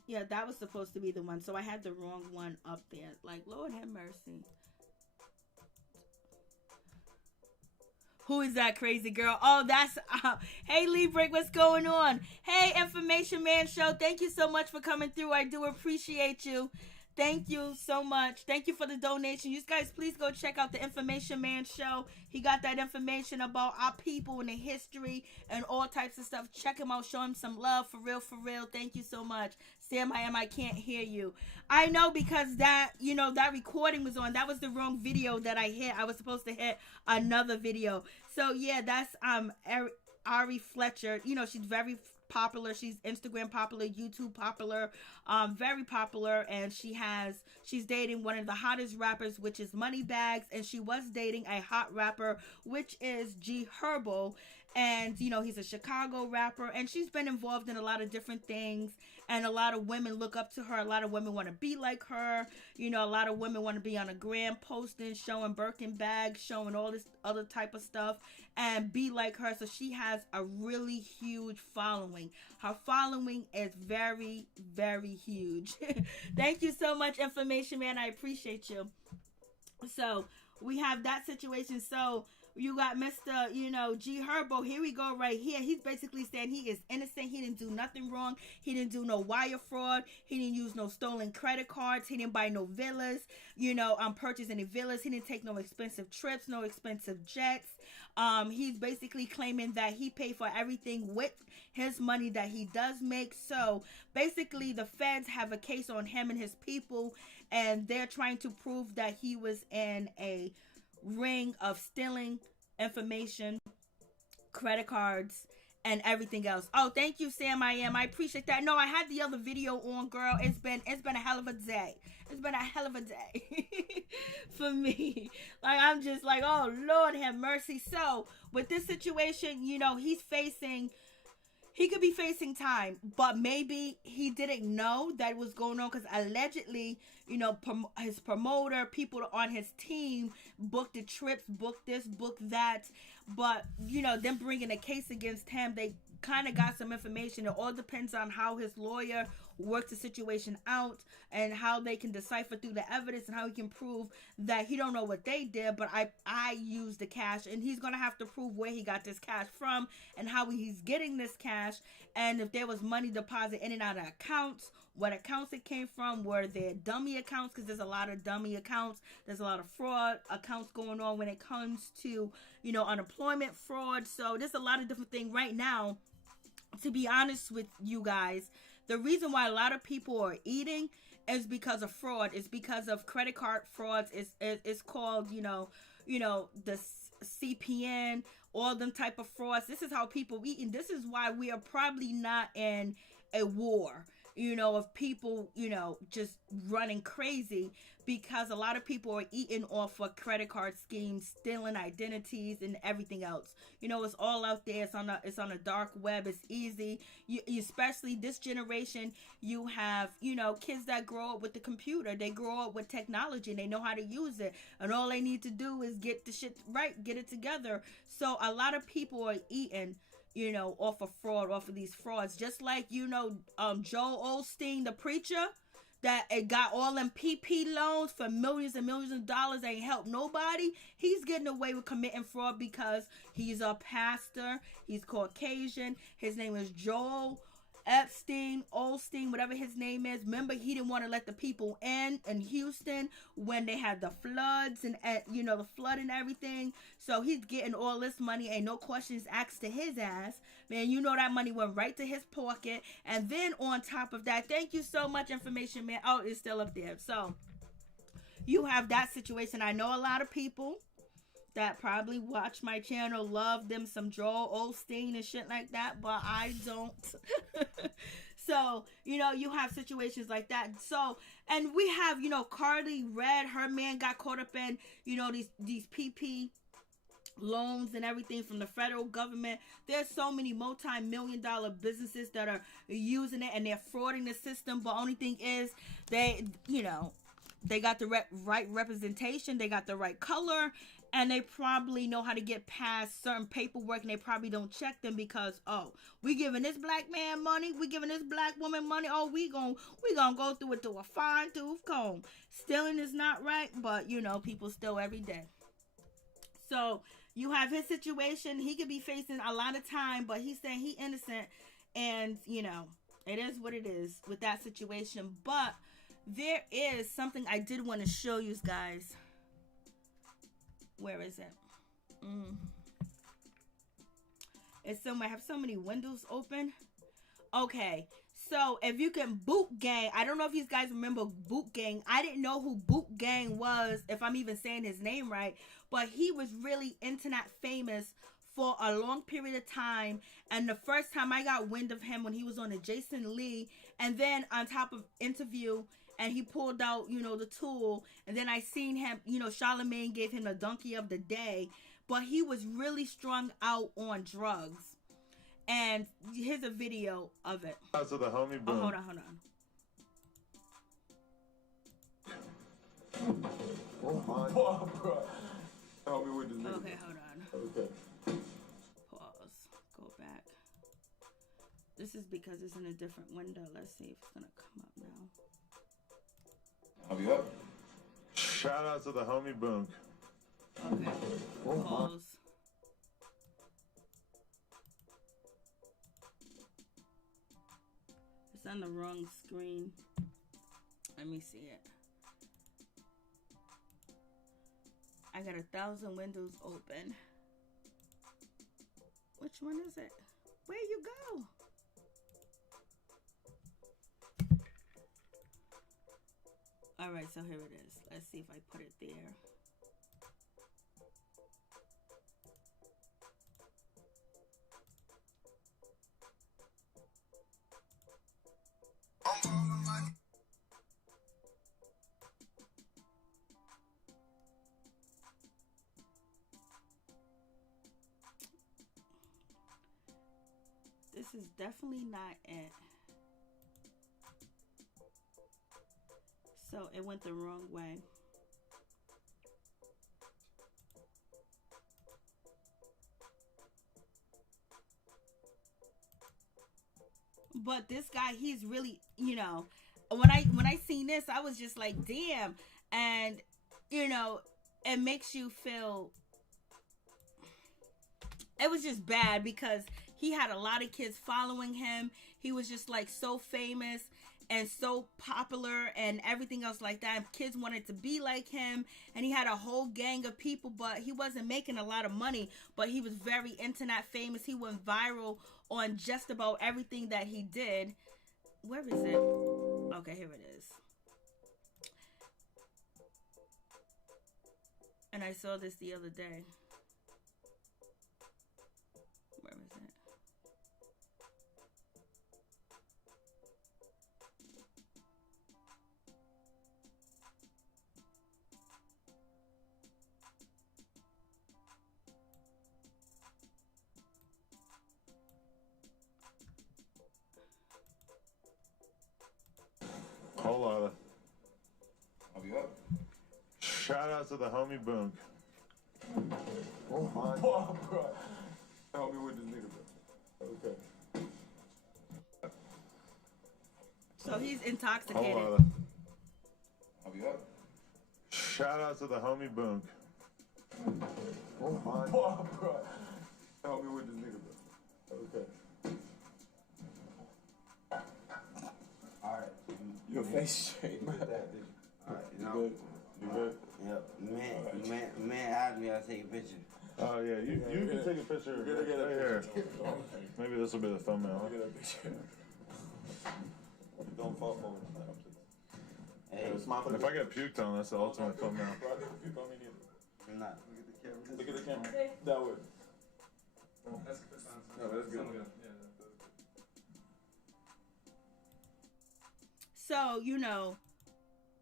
Yeah, that was supposed to be the one. So I had the wrong one up there. Like, Lord have mercy. Who is that crazy girl? Oh, that's hey Lee Brick, what's going on? Hey Information Man Show, thank you so much for coming through. I do appreciate you. Thank you so much. Thank you for the donation. You guys, please go check out the Information Man Show. He got that information about our people and the history and all types of stuff. Check him out. Show him some love. For real, for real. Thank you so much. Sam, I can't hear you. I know because that, that recording was on. That was the wrong video that I hit. I was supposed to hit another video. So, yeah, that's Ari Fletcher. She's very popular. She's Instagram popular, YouTube popular, very popular, and she's dating one of the hottest rappers, which is Moneybags, and she was dating a hot rapper, which is Herbo, and he's a Chicago rapper, and she's been involved in a lot of different things, and a lot of women look up to her. A lot of women want to be like her. A lot of women want to be on a gram posting, showing Birkin bags, showing all this other type of stuff, and be like her. So she has a really huge following. Her following is very, very huge. Thank you so much, Information Man. I appreciate you. So we have that situation. So you got Mr. Herbo. Here we go right here. He's basically saying he is innocent. He didn't do nothing wrong. He didn't do no wire fraud. He didn't use no stolen credit cards. He didn't buy no villas, purchase any villas. He didn't take no expensive trips, no expensive jets. He's basically claiming that he paid for everything with his money that he does make. So basically the feds have a case on him and his people, and they're trying to prove that he was in a ring of stealing information, credit cards, and everything else. Oh, thank you, Sam. I appreciate that. No, I had the other video on, girl. It's been a hell of a day. It's been a hell of a day for me. Like, I'm just like, oh Lord have mercy. So with this situation, he could be facing time, but maybe he didn't know that was going on because allegedly, his promoter, people on his team booked the trips, booked this, booked that. But, them bringing a case against him, they kind of got some information. It all depends on how his lawyer works the situation out and how they can decipher through the evidence and how he can prove that he don't know what they did, but I used the cash, and he's going to have to prove where he got this cash from and how he's getting this cash, and if there was money deposited in and out of accounts, what accounts it came from, were there dummy accounts, because there's a lot of dummy accounts, there's a lot of fraud accounts going on when it comes to, unemployment fraud. So there's a lot of different things right now. To be honest with you guys, the reason why a lot of people are eating is because of fraud. It's because of credit card frauds. It's called, the CPN, all them type of frauds. This is how people eat, and this is why we are probably not in a war, of people, just running crazy, because a lot of people are eating off of credit card schemes, stealing identities and everything else. It's all out there. It's on a dark web. It's easy. Especially this generation, you have, kids that grow up with the computer. They grow up with technology and they know how to use it. And all they need to do is get the shit right, get it together. So a lot of people are eating, off of fraud, off of these frauds. Just like, Joel Osteen, the preacher, that it got all them PP loans for millions and millions of dollars, ain't helped nobody. He's getting away with committing fraud because he's a pastor. He's Caucasian. His name is Joel Osteen, whatever his name is. Remember, he didn't want to let the people in Houston when they had the floods and the flood and everything. So he's getting all this money, ain't no questions asked to his ass. Man, that money went right to his pocket. And then on top of that, thank you so much, information man. Oh, it's still up there. So you have that situation. I know a lot of people that probably watch my channel love them some Joel Osteen and shit like that, but I don't. So, you have situations like that. So, and we have, Carly Red, her man got caught up in, these PP loans and everything from the federal government. There's so many multi-million-dollar businesses that are using it and they're frauding the system. But only thing is they got the right representation, they got the right color, and they probably know how to get past certain paperwork, and they probably don't check them because, we giving this black man money, we giving this black woman money, we gonna go through it to a fine-tooth comb. Stealing is not right, but, people steal every day. So, you have his situation. He could be facing a lot of time, but he's saying he innocent, and, it is what it is with that situation. But there is something I did want to show you guys. Where is it? It's somewhere. I have so many windows open. Okay. So if you can, Boot Gang. I don't know if you guys remember Boot Gang. I didn't know who Boot Gang was, if I'm even saying his name right. But he was really internet famous for a long period of time. And the first time I got wind of him when he was on the Jason Lee. And then on top of interview, and he pulled out, the tool. And then I seen him, Charlemagne gave him a donkey of the day. But he was really strung out on drugs. And here's a video of it. So the homie boom. Hold on. Oh my. Help me with this. Okay, hold on. Okay. Pause. Go back. This is because it's in a different window. Let's see if it's gonna come up now. I'll be up. Shout out to the homie boom. Okay. Pause. It's on the wrong screen. Let me see it. I got 1,000 windows open. Which one is it? Where you go? Alright, so here it is. Let's see if I put it there. This is definitely not it. So it went the wrong way. But this guy, he's really, when I seen this, I was just like, damn. And, it makes you feel, it was just bad because he had a lot of kids following him. He was just like so famous and so popular and everything else like that. Kids wanted to be like him, and he had a whole gang of people, but he wasn't making a lot of money. But he was very internet famous. He went viral on just about everything that he did. Where is it? Okay, here it is. And I saw this the other day. Where is it? Whole lot of. I'll be up. Shout out to the homie Boonk. Oh my God, bro. Help me with this nigga, bro. Okay. So he's Whole intoxicated. lot of. I'll be up. Shout out to the homie Boonk. Oh my God, bro. Help me with this nigga, bro. Okay. Alright. Your face straight, man. Alright, You good? You good? Yep. Man asked me to take a picture. Oh yeah, you can take a picture right here. Maybe this will be the thumbnail. Get a picture. Don't fall forward. Hey, It's my If I get puked on, that's the ultimate thumbnail. I'm not. Look at the camera. That way. No, that's good. So, you know,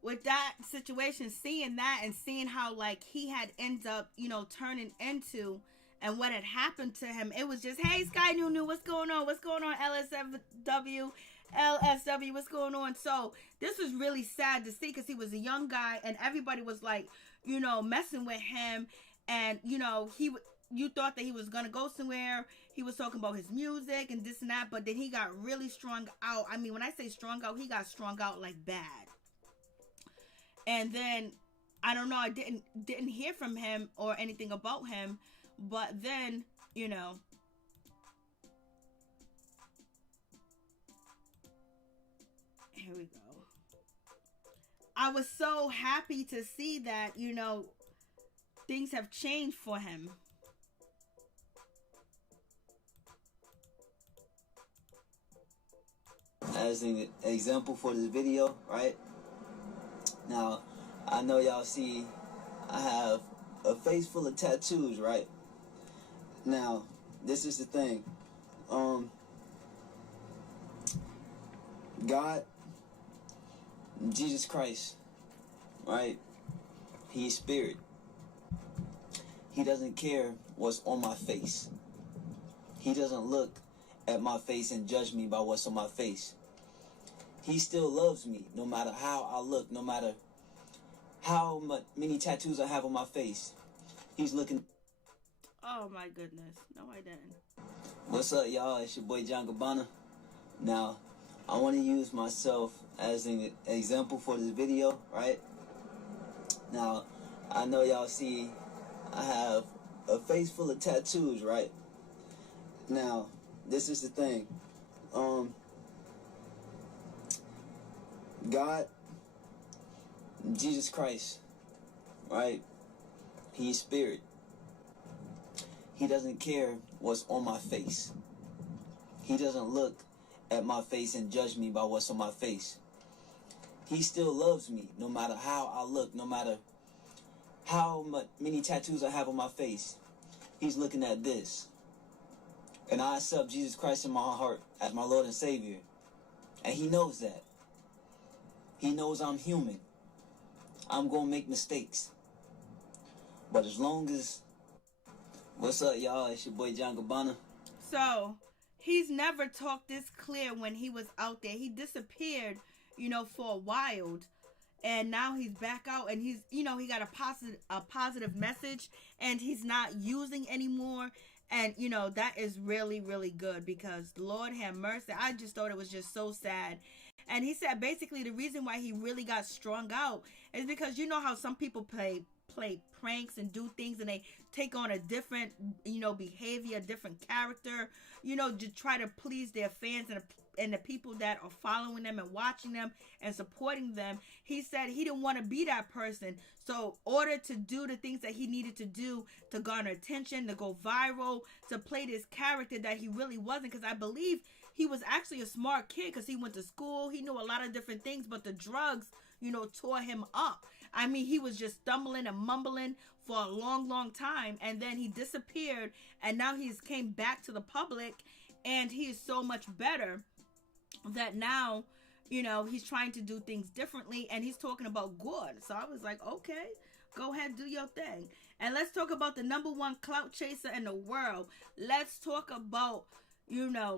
with that situation, seeing that and seeing how, like, he had ended up, you know, turning into and what had happened to him, it was just, hey, Sky New, what's going on? What's going on, LSW, what's going on? So, this was really sad to see because he was a young guy and everybody was, like, you know, messing with him. And, you know, you thought that he was going to go somewhere. He was talking about his music and this and that, but then he got really strung out. I mean, when I say strung out, he got strung out like bad. And then, I don't know, I didn't hear from him or anything about him, but then, you know, here we go. I was so happy to see that, you know, things have changed for him. As an example for this video, right? Now, I know y'all see I have a face full of tattoos, right? Now, this is the thing. God, Jesus Christ, right? He is spirit. He doesn't care what's on my face. He doesn't look at my face and judge me by what's on my face. He still loves me no matter how I look, no matter how many tattoos I have on my face. He's looking. Oh my goodness. No, I didn't. What's up, y'all? It's your boy John Gabbana. Now, I want to use myself as an example for this video, right? Now, I know y'all see I have a face full of tattoos, right? Now, this is the thing. God, Jesus Christ, right? He is spirit. He doesn't care what's on my face. He doesn't look at my face and judge me by what's on my face. He still loves me no matter how I look, no matter how many tattoos I have on my face. He's looking at this. And I accept Jesus Christ in my heart as my Lord and Savior. And he knows that. He knows I'm human. I'm going to make mistakes. But as long as... What's up, y'all? It's your boy John Gabbana. So, he's never talked this clear when he was out there. He disappeared, you know, for a while. And now he's back out and he's, you know, he got a positive message and he's not using anymore. And, you know, that is really, really good because Lord have mercy. I just thought it was just so sad. And he said basically the reason why he really got strung out is because you know how some people play pranks and do things and they take on a different, you know, behavior, different character, you know, to try to please their fans and the people that are following them and watching them and supporting them. He said he didn't want to be that person. So in order to do the things that he needed to do to garner attention, to go viral, to play this character that he really wasn't, because I believe he was actually a smart kid because he went to school. He knew a lot of different things, but the drugs, tore him up. I mean, he was just stumbling and mumbling for a long, long time. And then he disappeared. And now he's came back to the public. And he is so much better that now, he's trying to do things differently. And he's talking about good. So I was like, okay, go ahead, do your thing. And let's talk about the number one clout chaser in the world. Let's talk about,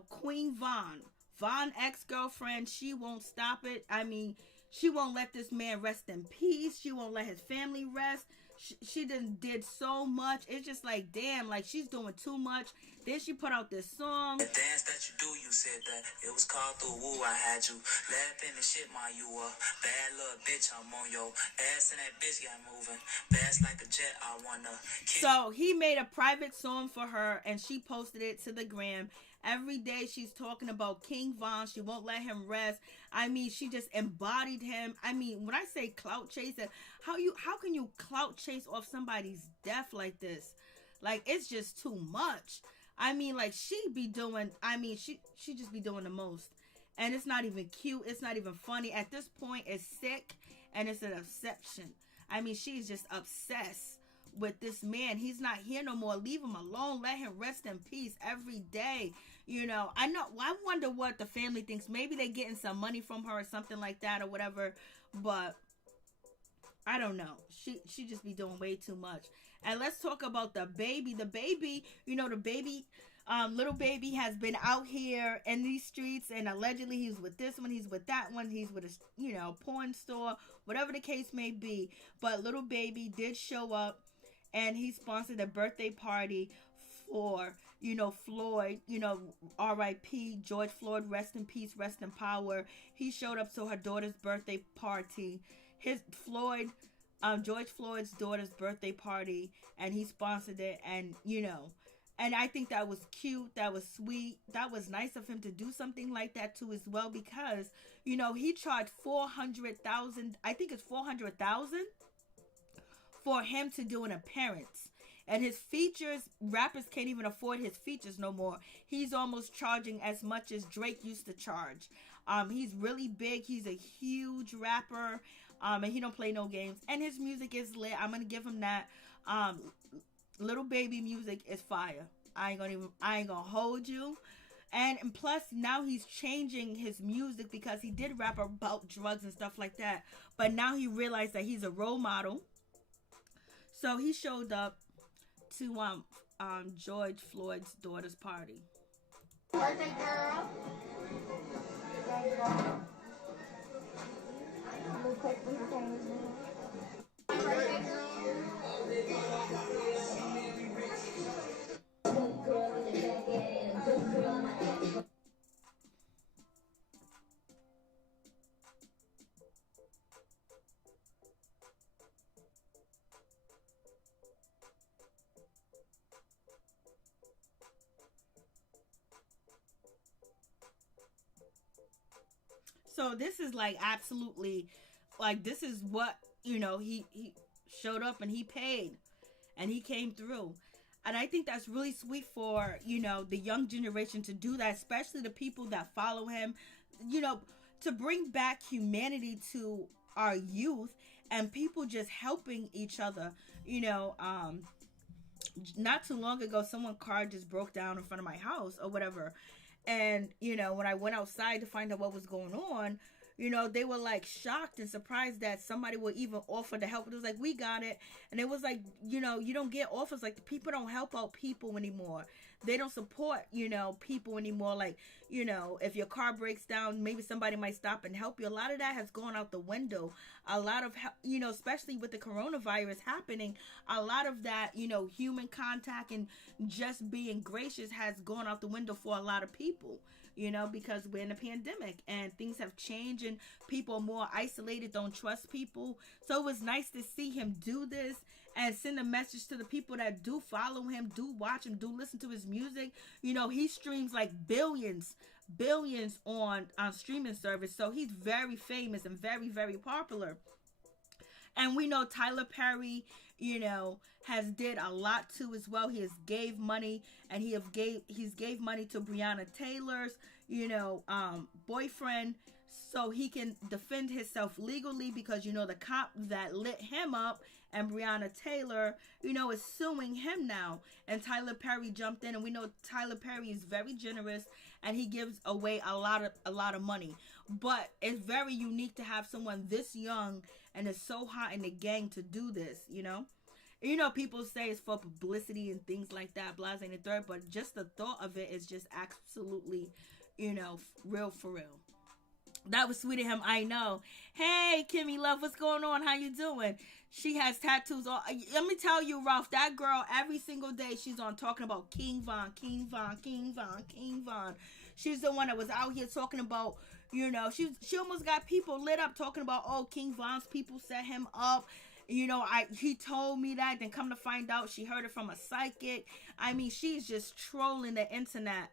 Queen Von. Von ex-girlfriend. She won't stop it. I mean, she won't let this man rest in peace. She won't let his family rest. She did so much. It's just like, damn, like she's doing too much. Then she put out this song. The dance that you do, you said that it was called the woo. I had you laughing and shit, my you a bad little bitch. I'm on your ass and that bitch got moving fast like a jet. I wanna. So he made a private song for her and she posted it to the gram. Every day she's talking about King Von. She won't let him rest. I mean, she just embodied him. I mean, when I say clout chasing, how can you clout chase off somebody's death like this? Like, it's just too much. I mean, like, she just be doing the most. And it's not even cute. It's not even funny. At this point, it's sick and it's an obsession. I mean, she's just obsessed with this man. He's not here no more. Leave him alone. Let him rest in peace every day. I wonder what the family thinks. Maybe they're getting some money from her or something like that or whatever. But I don't know. She just be doing way too much. And let's talk about the baby. The baby, little baby has been out here in these streets, and allegedly he's with this one, he's with that one, he's with a porn store, whatever the case may be. But little baby did show up, and he sponsored a birthday party for Floyd, R.I.P. George Floyd, rest in peace, rest in power. He showed up to her daughter's birthday party. George Floyd's daughter's birthday party, and he sponsored it, and and I think that was cute, that was sweet, that was nice of him to do something like that too as well, because he charged $400,000, I think it's $400,000 for him to do an appearance. And his features, rappers can't even afford his features no more. He's almost charging as much as Drake used to charge. He's really big. He's a huge rapper. And he don't play no games. And his music is lit. I'm gonna give him that. Little baby music is fire. I ain't gonna hold you. And plus now he's changing his music because he did rap about drugs and stuff like that. But now he realized that he's a role model. So he showed up to George Floyd's daughter's party. Birthday girl. Birthday girl. So this is like absolutely, like this is what, he showed up and he paid and he came through. And I think that's really sweet for, the young generation to do that, especially the people that follow him, to bring back humanity to our youth and people just helping each other. Not too long ago, someone's car just broke down in front of my house or whatever. And, when I went outside to find out what was going on, they were like shocked and surprised that somebody would even offer to help. It was like, we got it. And it was like, you don't get offers. Like, the people don't help out people anymore. They don't support, people anymore. Like, if your car breaks down, maybe somebody might stop and help you. A lot of that has gone out the window. A lot of, especially with the coronavirus happening, a lot of that, human contact and just being gracious has gone out the window for a lot of people. Because we're in a pandemic and things have changed and people are more isolated, don't trust people. So it was nice to see him do this and send a message to the people that do follow him, do watch him, do listen to his music. He streams like billions on streaming service. So he's very famous and very, very popular. And we know Tyler Perry, you know, has did a lot too as well. He has gave money, and he's gave money to Breonna Taylor's, you know, boyfriend, so he can defend himself legally, because, you know, the cop that lit him up and Breonna Taylor, you know, is suing him now. And Tyler Perry jumped in, and we know Tyler Perry is very generous, and he gives away a lot of money. But it's very unique to have someone this young and is so hot in the gang to do this, you know. You know, people say it's for publicity and things like that, blase and the third, but just the thought of it is just absolutely, you know, real for real. That was sweet of him, I know. Hey, Kimmy Love, what's going on? How you doing? She has tattoos all. Let me tell you, Ralph, that girl, every single day, she's on talking about King Von, King Von, King Von, King Von. She's the one that was out here talking about, you know, she almost got people lit up talking about, oh, King Von's people set him up. You know, he told me that. Then come to find out, she heard it from a psychic. I mean, she's just trolling the internet.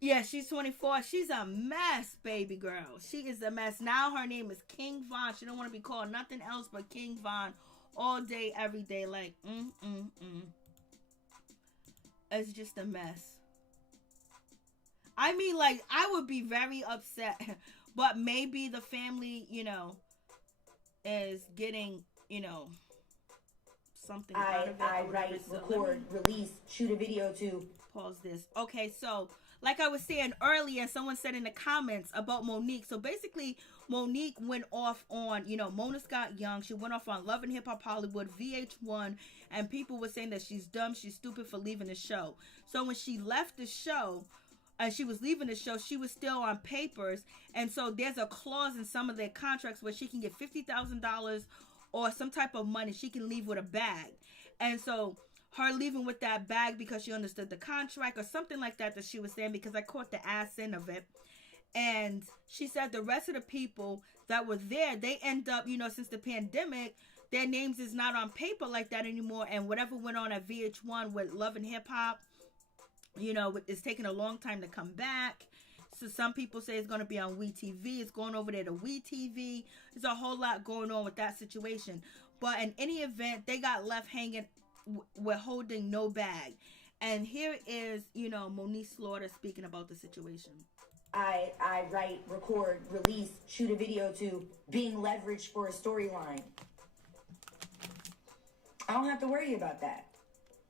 Yeah, she's 24. She's a mess, baby girl. She is a mess. Now her name is King Von. She don't want to be called nothing else but King Von all day, every day. Like, It's just a mess. I mean, like, I would be very upset. But maybe the family, you know, is getting, you know, something out of it. I write, record, release, shoot a video to. Pause this. Okay, so like I was saying earlier, someone said in the comments about Monique. So basically, Monique went off on, you know, Mona Scott Young. She went off on Love and Hip Hop Hollywood, VH1, and people were saying that she's dumb, she's stupid for leaving the show. So when she left the show, and she was leaving the show, she was still on papers. And so there's a clause in some of their contracts where she can get $50,000 or some type of money. She can leave with a bag. And so her leaving with that bag because she understood the contract or something like that she was saying, because I caught the ass end of it. And she said the rest of the people that were there, they end up, you know, since the pandemic, their names is not on paper like that anymore. And whatever went on at VH1 with Love and Hip Hop, you know, it's taking a long time to come back. So some people say it's going to be on WeTV. It's going over there to WeTV. There's a whole lot going on with that situation. But in any event, they got left hanging with holding no bag. And here is, you know, Moniece Slaughter speaking about the situation. I write, record, release, shoot a video to being leveraged for a storyline. I don't have to worry about that.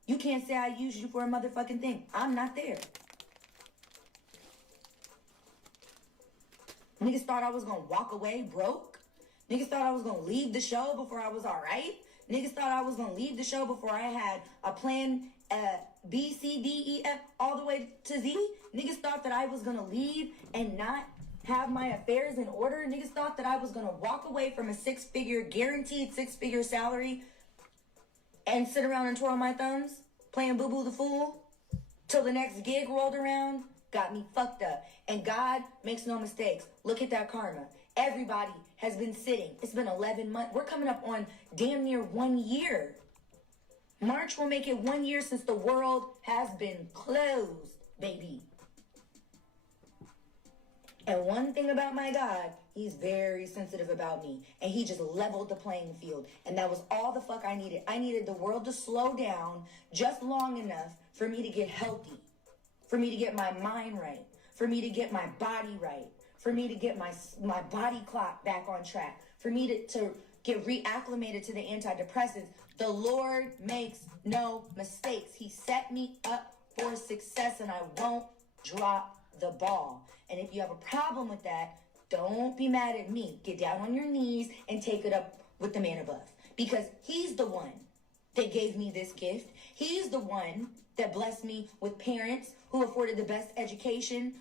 You can't say I used you for a motherfucking thing. I'm not there. Niggas thought I was gonna walk away broke. Niggas thought I was gonna leave the show before I was alright. Niggas thought I was gonna leave the show before I had a plan B, C, D, E, F, all the way to Z. Niggas thought that I was gonna leave and not have my affairs in order. Niggas thought that I was gonna walk away from a guaranteed six-figure salary and sit around and twirl my thumbs, playing Boo Boo the Fool, till the next gig rolled around. Got me fucked up. And God makes no mistakes. Look at that karma. Everybody has been sitting. It's been 11 months. We're coming up on damn near 1 year. March will make it 1 year since the world has been closed, baby. And one thing about my God, he's very sensitive about me. And he just leveled the playing field. And that was all the fuck I needed. I needed the world to slow down just long enough for me to get healthy. For me to get my mind right. For me to get my body right. For me to get my body clock back on track. For me to get reacclimated to the antidepressants. The Lord makes no mistakes. He set me up for success, and I won't drop the ball. And if you have a problem with that, don't be mad at me. Get down on your knees and take it up with the man above. Because he's the one that gave me this gift. He's the one that blessed me with parents who afforded the best education,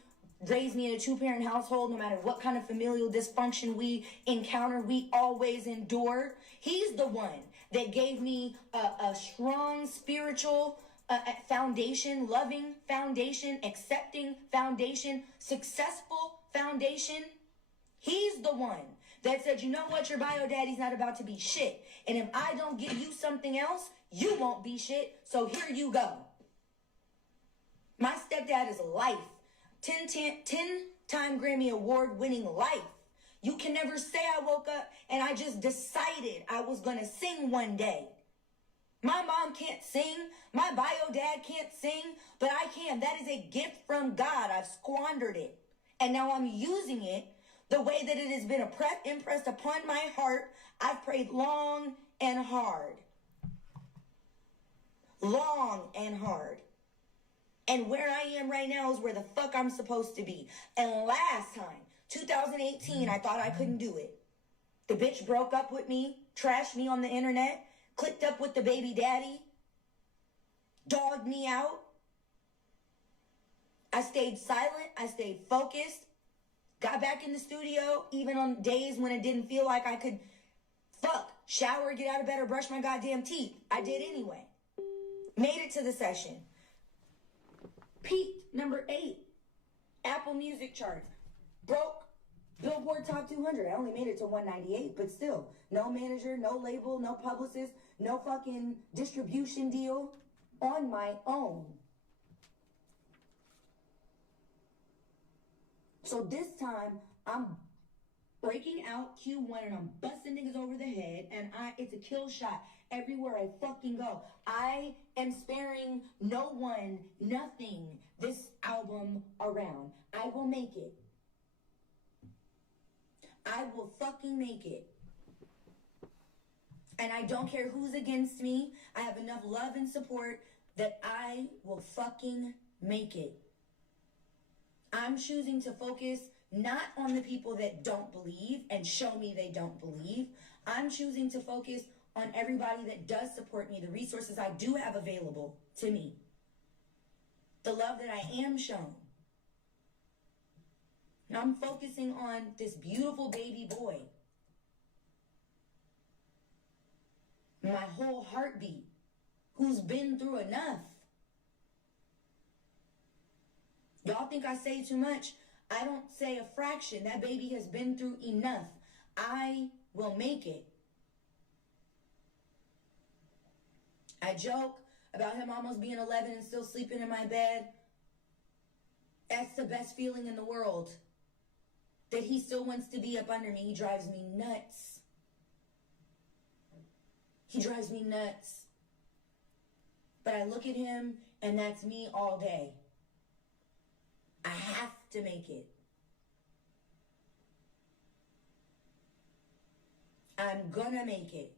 raised me in a two-parent household. No matter what kind of familial dysfunction we encounter, we always endure. He's the one that gave me a strong spiritual foundation, loving foundation, accepting foundation, successful foundation. He's the one that said, you know what, your bio daddy's not about to be shit. And if I don't give you something else, you won't be shit. So here you go. My stepdad is life. 10-time Grammy Award winning life. You can never say I woke up and I just decided I was going to sing one day. My mom can't sing. My bio dad can't sing, but I can. That is a gift from God. I've squandered it. And now I'm using it the way that it has been impressed upon my heart. I've prayed long and hard. Long and hard. And where I am right now is where the fuck I'm supposed to be. And last time, 2018, I thought I couldn't do it. The bitch broke up with me, trashed me on the internet, clicked up with the baby daddy, dogged me out. I stayed silent. I stayed focused. Got back in the studio, even on days when it didn't feel like I could shower, get out of bed, or brush my goddamn teeth. I did anyway. Made it to the session. Peaked number 8. Apple Music charts. Broke Billboard Top 200. I only made it to 198, but still. No manager, no label, no publicist, no fucking distribution deal. On my own. So this time, I'm breaking out Q1 and I'm busting niggas over the head, and it's a kill shot everywhere I fucking go. I am sparing no one, nothing this album around. I will make it. I will fucking make it. And I don't care who's against me. I have enough love and support that I will fucking make it. I'm choosing to focus not on the people that don't believe and show me they don't believe. I'm choosing to focus on everybody that does support me, the resources I do have available to me, the love that I am shown. And I'm focusing on this beautiful baby boy. My whole heartbeat, who's been through enough. Y'all think I say too much? I don't say a fraction. That baby has been through enough. I will make it. I joke about him almost being 11 and still sleeping in my bed. That's the best feeling in the world. That he still wants to be up under me. He drives me nuts. He drives me nuts. But I look at him and that's me all day. I have to make it. I'm gonna make it.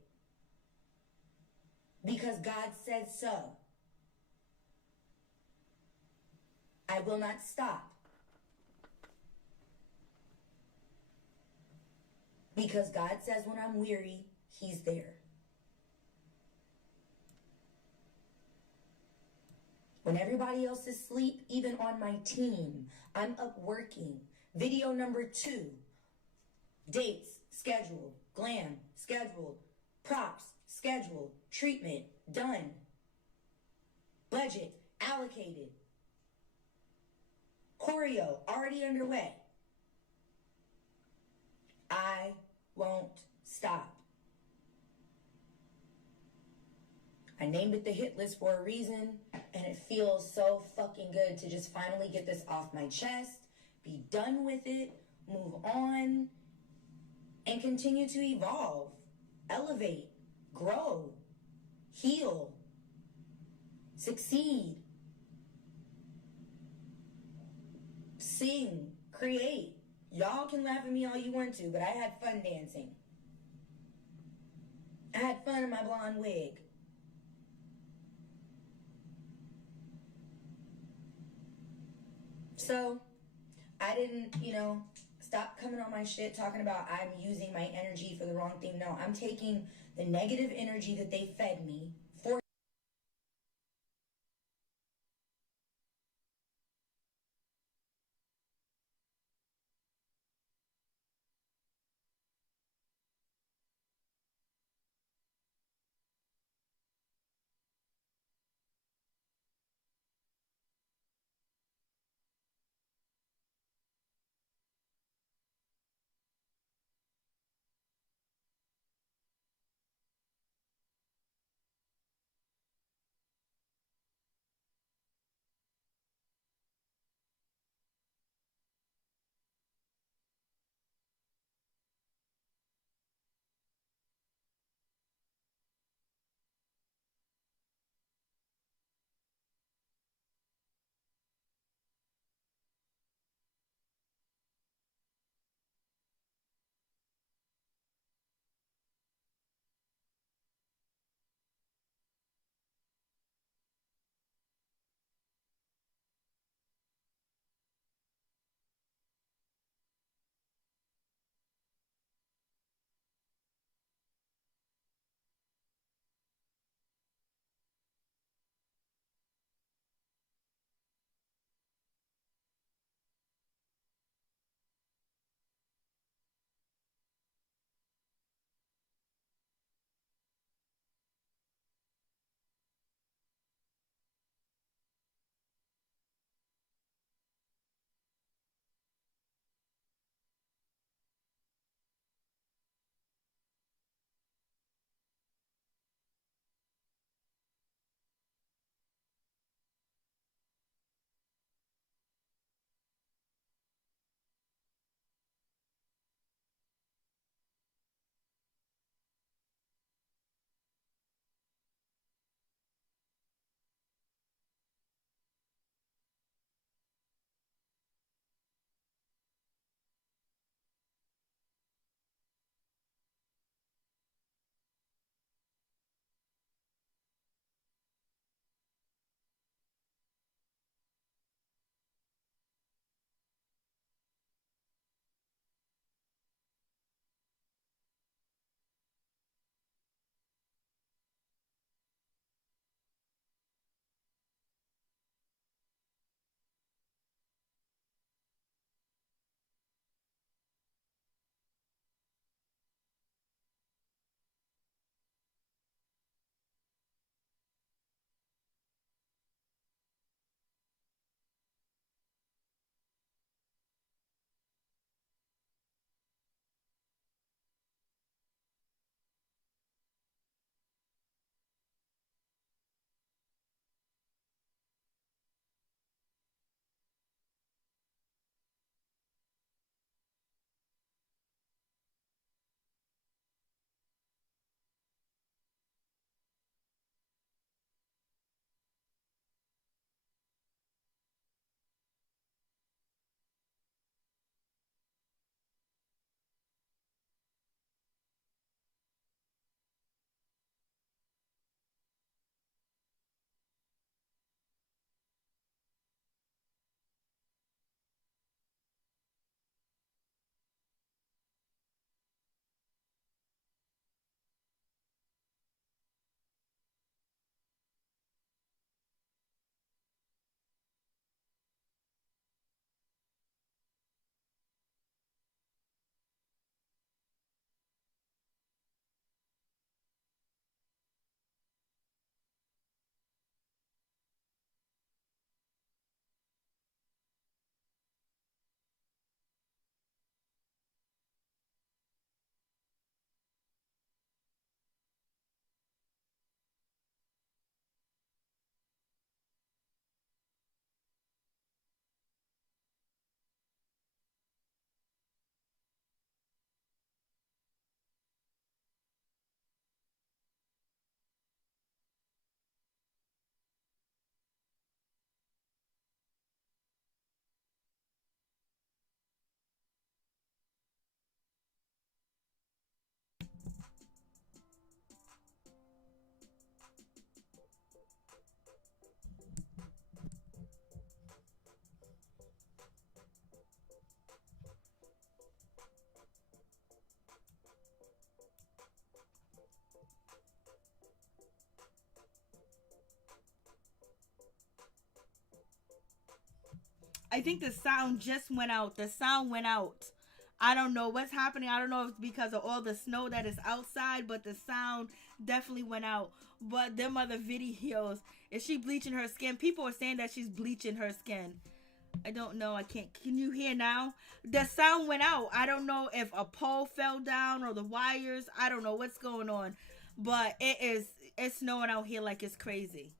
Because God said so. I will not stop. Because God says when I'm weary, He's there. When everybody else is asleep, even on my team, I'm up working. Video number 2. Dates, scheduled. Glam, scheduled. Props, scheduled. Treatment, done. Budget, allocated. Choreo, already underway. I won't stop. I named it the hit list for a reason, and it feels so fucking good to just finally get this off my chest, be done with it, move on, and continue to evolve, elevate, grow, heal, succeed, sing, create. Y'all can laugh at me all you want to, but I had fun dancing. I had fun in my blonde wig. So, I didn't, stop coming on my shit talking about I'm using my energy for the wrong thing. No, I'm taking the negative energy that they fed me for I think the sound just went out. The sound went out. I don't know what's happening. I don't know if it's because of all the snow that is outside, but the sound definitely went out. But them other videos, is she bleaching her skin? People are saying that she's bleaching her skin. I don't know. I can't. Can you hear now? The sound went out. I don't know if a pole fell down or the wires. I don't know what's going on. But it's snowing out here like it's crazy.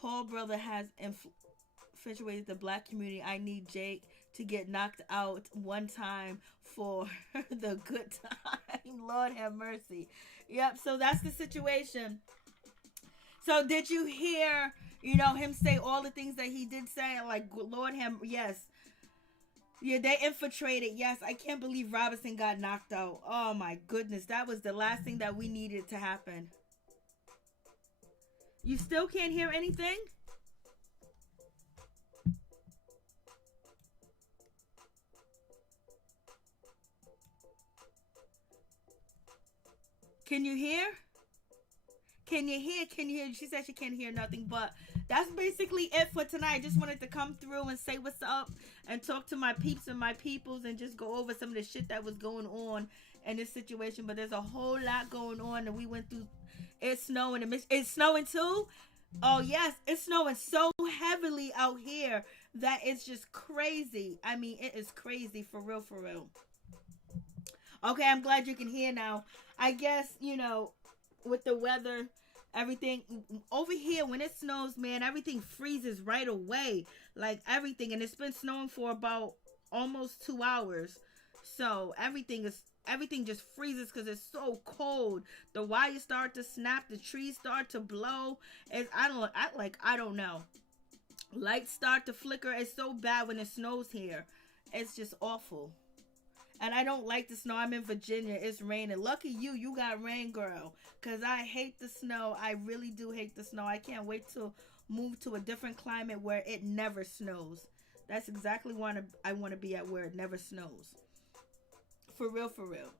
Paul brother has infatuated the black community. I need Jake to get knocked out one time for the good time. Lord have mercy. Yep, so that's the situation. So did you hear, him say all the things that he did say? Like, Lord have, yes. Yeah, they infiltrated. Yes, I can't believe Robinson got knocked out. Oh my goodness, that was the last thing that we needed to happen. You still can't hear anything? Can you hear? Can you hear? Can you hear? She said she can't hear nothing, but that's basically it for tonight. I just wanted to come through and say what's up and talk to my peeps and my peoples and just go over some of the shit that was going on in this situation. But there's a whole lot going on, and we went through. It's snowing. It's snowing too? Oh, yes. It's snowing so heavily out here that it's just crazy. I mean, it is crazy for real, for real. Okay, I'm glad you can hear now. I guess, with the weather, everything over here, when it snows, man, everything freezes right away. Like everything. And it's been snowing for about almost 2 hours. So everything just freezes because it's so cold. The wires start to snap, the trees start to blow. I don't know. Lights start to flicker. It's so bad when it snows here. It's just awful. And I don't like the snow. I'm in Virginia. It's raining. Lucky you got rain, girl. Because I hate the snow. I really do hate the snow. I can't wait to move to a different climate where it never snows. That's exactly what I want to be at, where it never snows. For real, for real.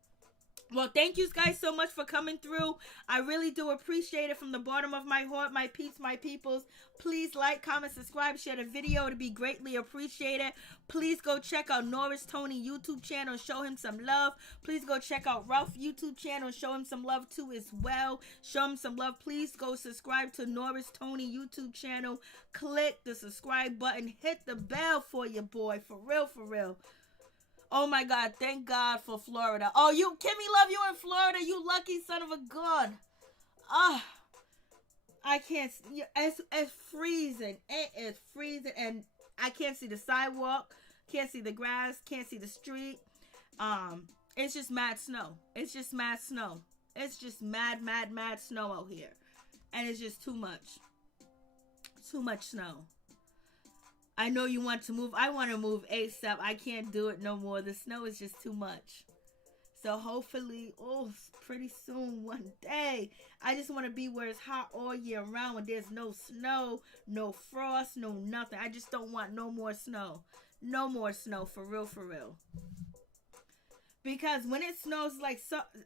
Well, thank you guys so much for coming through. I really do appreciate it from the bottom of my heart, my peeps, my peoples. Please like, comment, subscribe, share the video. It'd be greatly appreciated. Please go check out Norris Tony YouTube channel and show him some love. Please go check out Ralph YouTube channel and show him some love too as well. Show him some love. Please go subscribe to Norris Tony YouTube channel. Click the subscribe button. Hit the bell for your boy. For real, for real. Oh my God, thank God for Florida. Oh, Kimmy love you in Florida, you lucky son of a gun. I can't, it's freezing. It is freezing and I can't see the sidewalk, can't see the grass, can't see the street. It's just mad snow. It's just mad snow. It's just mad snow out here. And it's just too much. Too much snow. I know you want to move. I want to move ASAP. I can't do it no more. The snow is just too much. So hopefully, pretty soon, one day, I just want to be where it's hot all year round, when there's no snow, no frost, no nothing. I just don't want no more snow. No more snow, for real, for real. Because when it snows,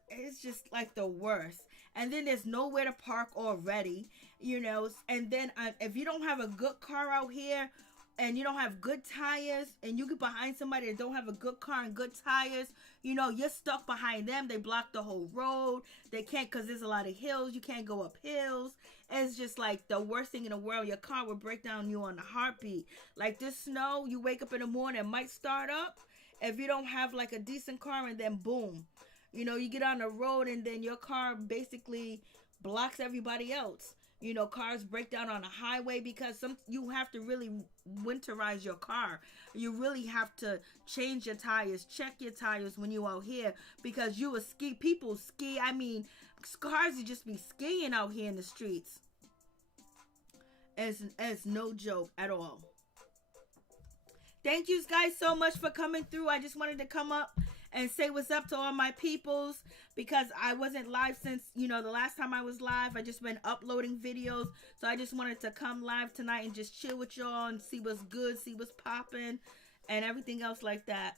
it's just like the worst. And then there's nowhere to park already, And then if you don't have a good car out here, and you don't have good tires, and you get behind somebody that don't have a good car and good tires, you're stuck behind them. They block the whole road. They can't, because there's a lot of hills. You can't go up hills. It's just like the worst thing in the world. Your car will break down you on the heartbeat. Like this snow, you wake up in the morning, it might start up. If you don't have like a decent car, and then boom, you get on the road, and then your car basically blocks everybody else. Cars break down on a highway because you have to really winterize your car. You really have to change your tires, check your tires when you out here, because you will ski. People ski. I mean, cars would just be skiing out here in the streets. It's no joke at all. Thank you guys so much for coming through. I just wanted to come up and say what's up to all my peoples, because I wasn't live since, the last time I was live. I just been uploading videos. So I just wanted to come live tonight and just chill with y'all and see what's good, see what's popping, and everything else like that.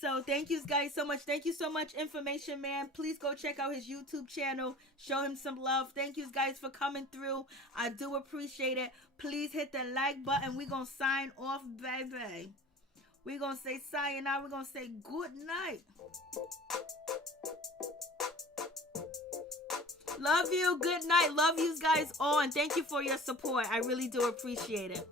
So thank you guys so much. Thank you so much, Information Man. Please go check out his YouTube channel. Show him some love. Thank you guys for coming through. I do appreciate it. Please hit the like button. We're going to sign off, baby. We're going to say sayonara. We're going to say good night. Love you. Good night. Love you guys all. And thank you for your support. I really do appreciate it.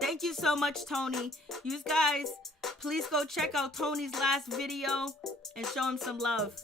Thank you so much, Tony. You guys, please go check out Tony's last video and show him some love.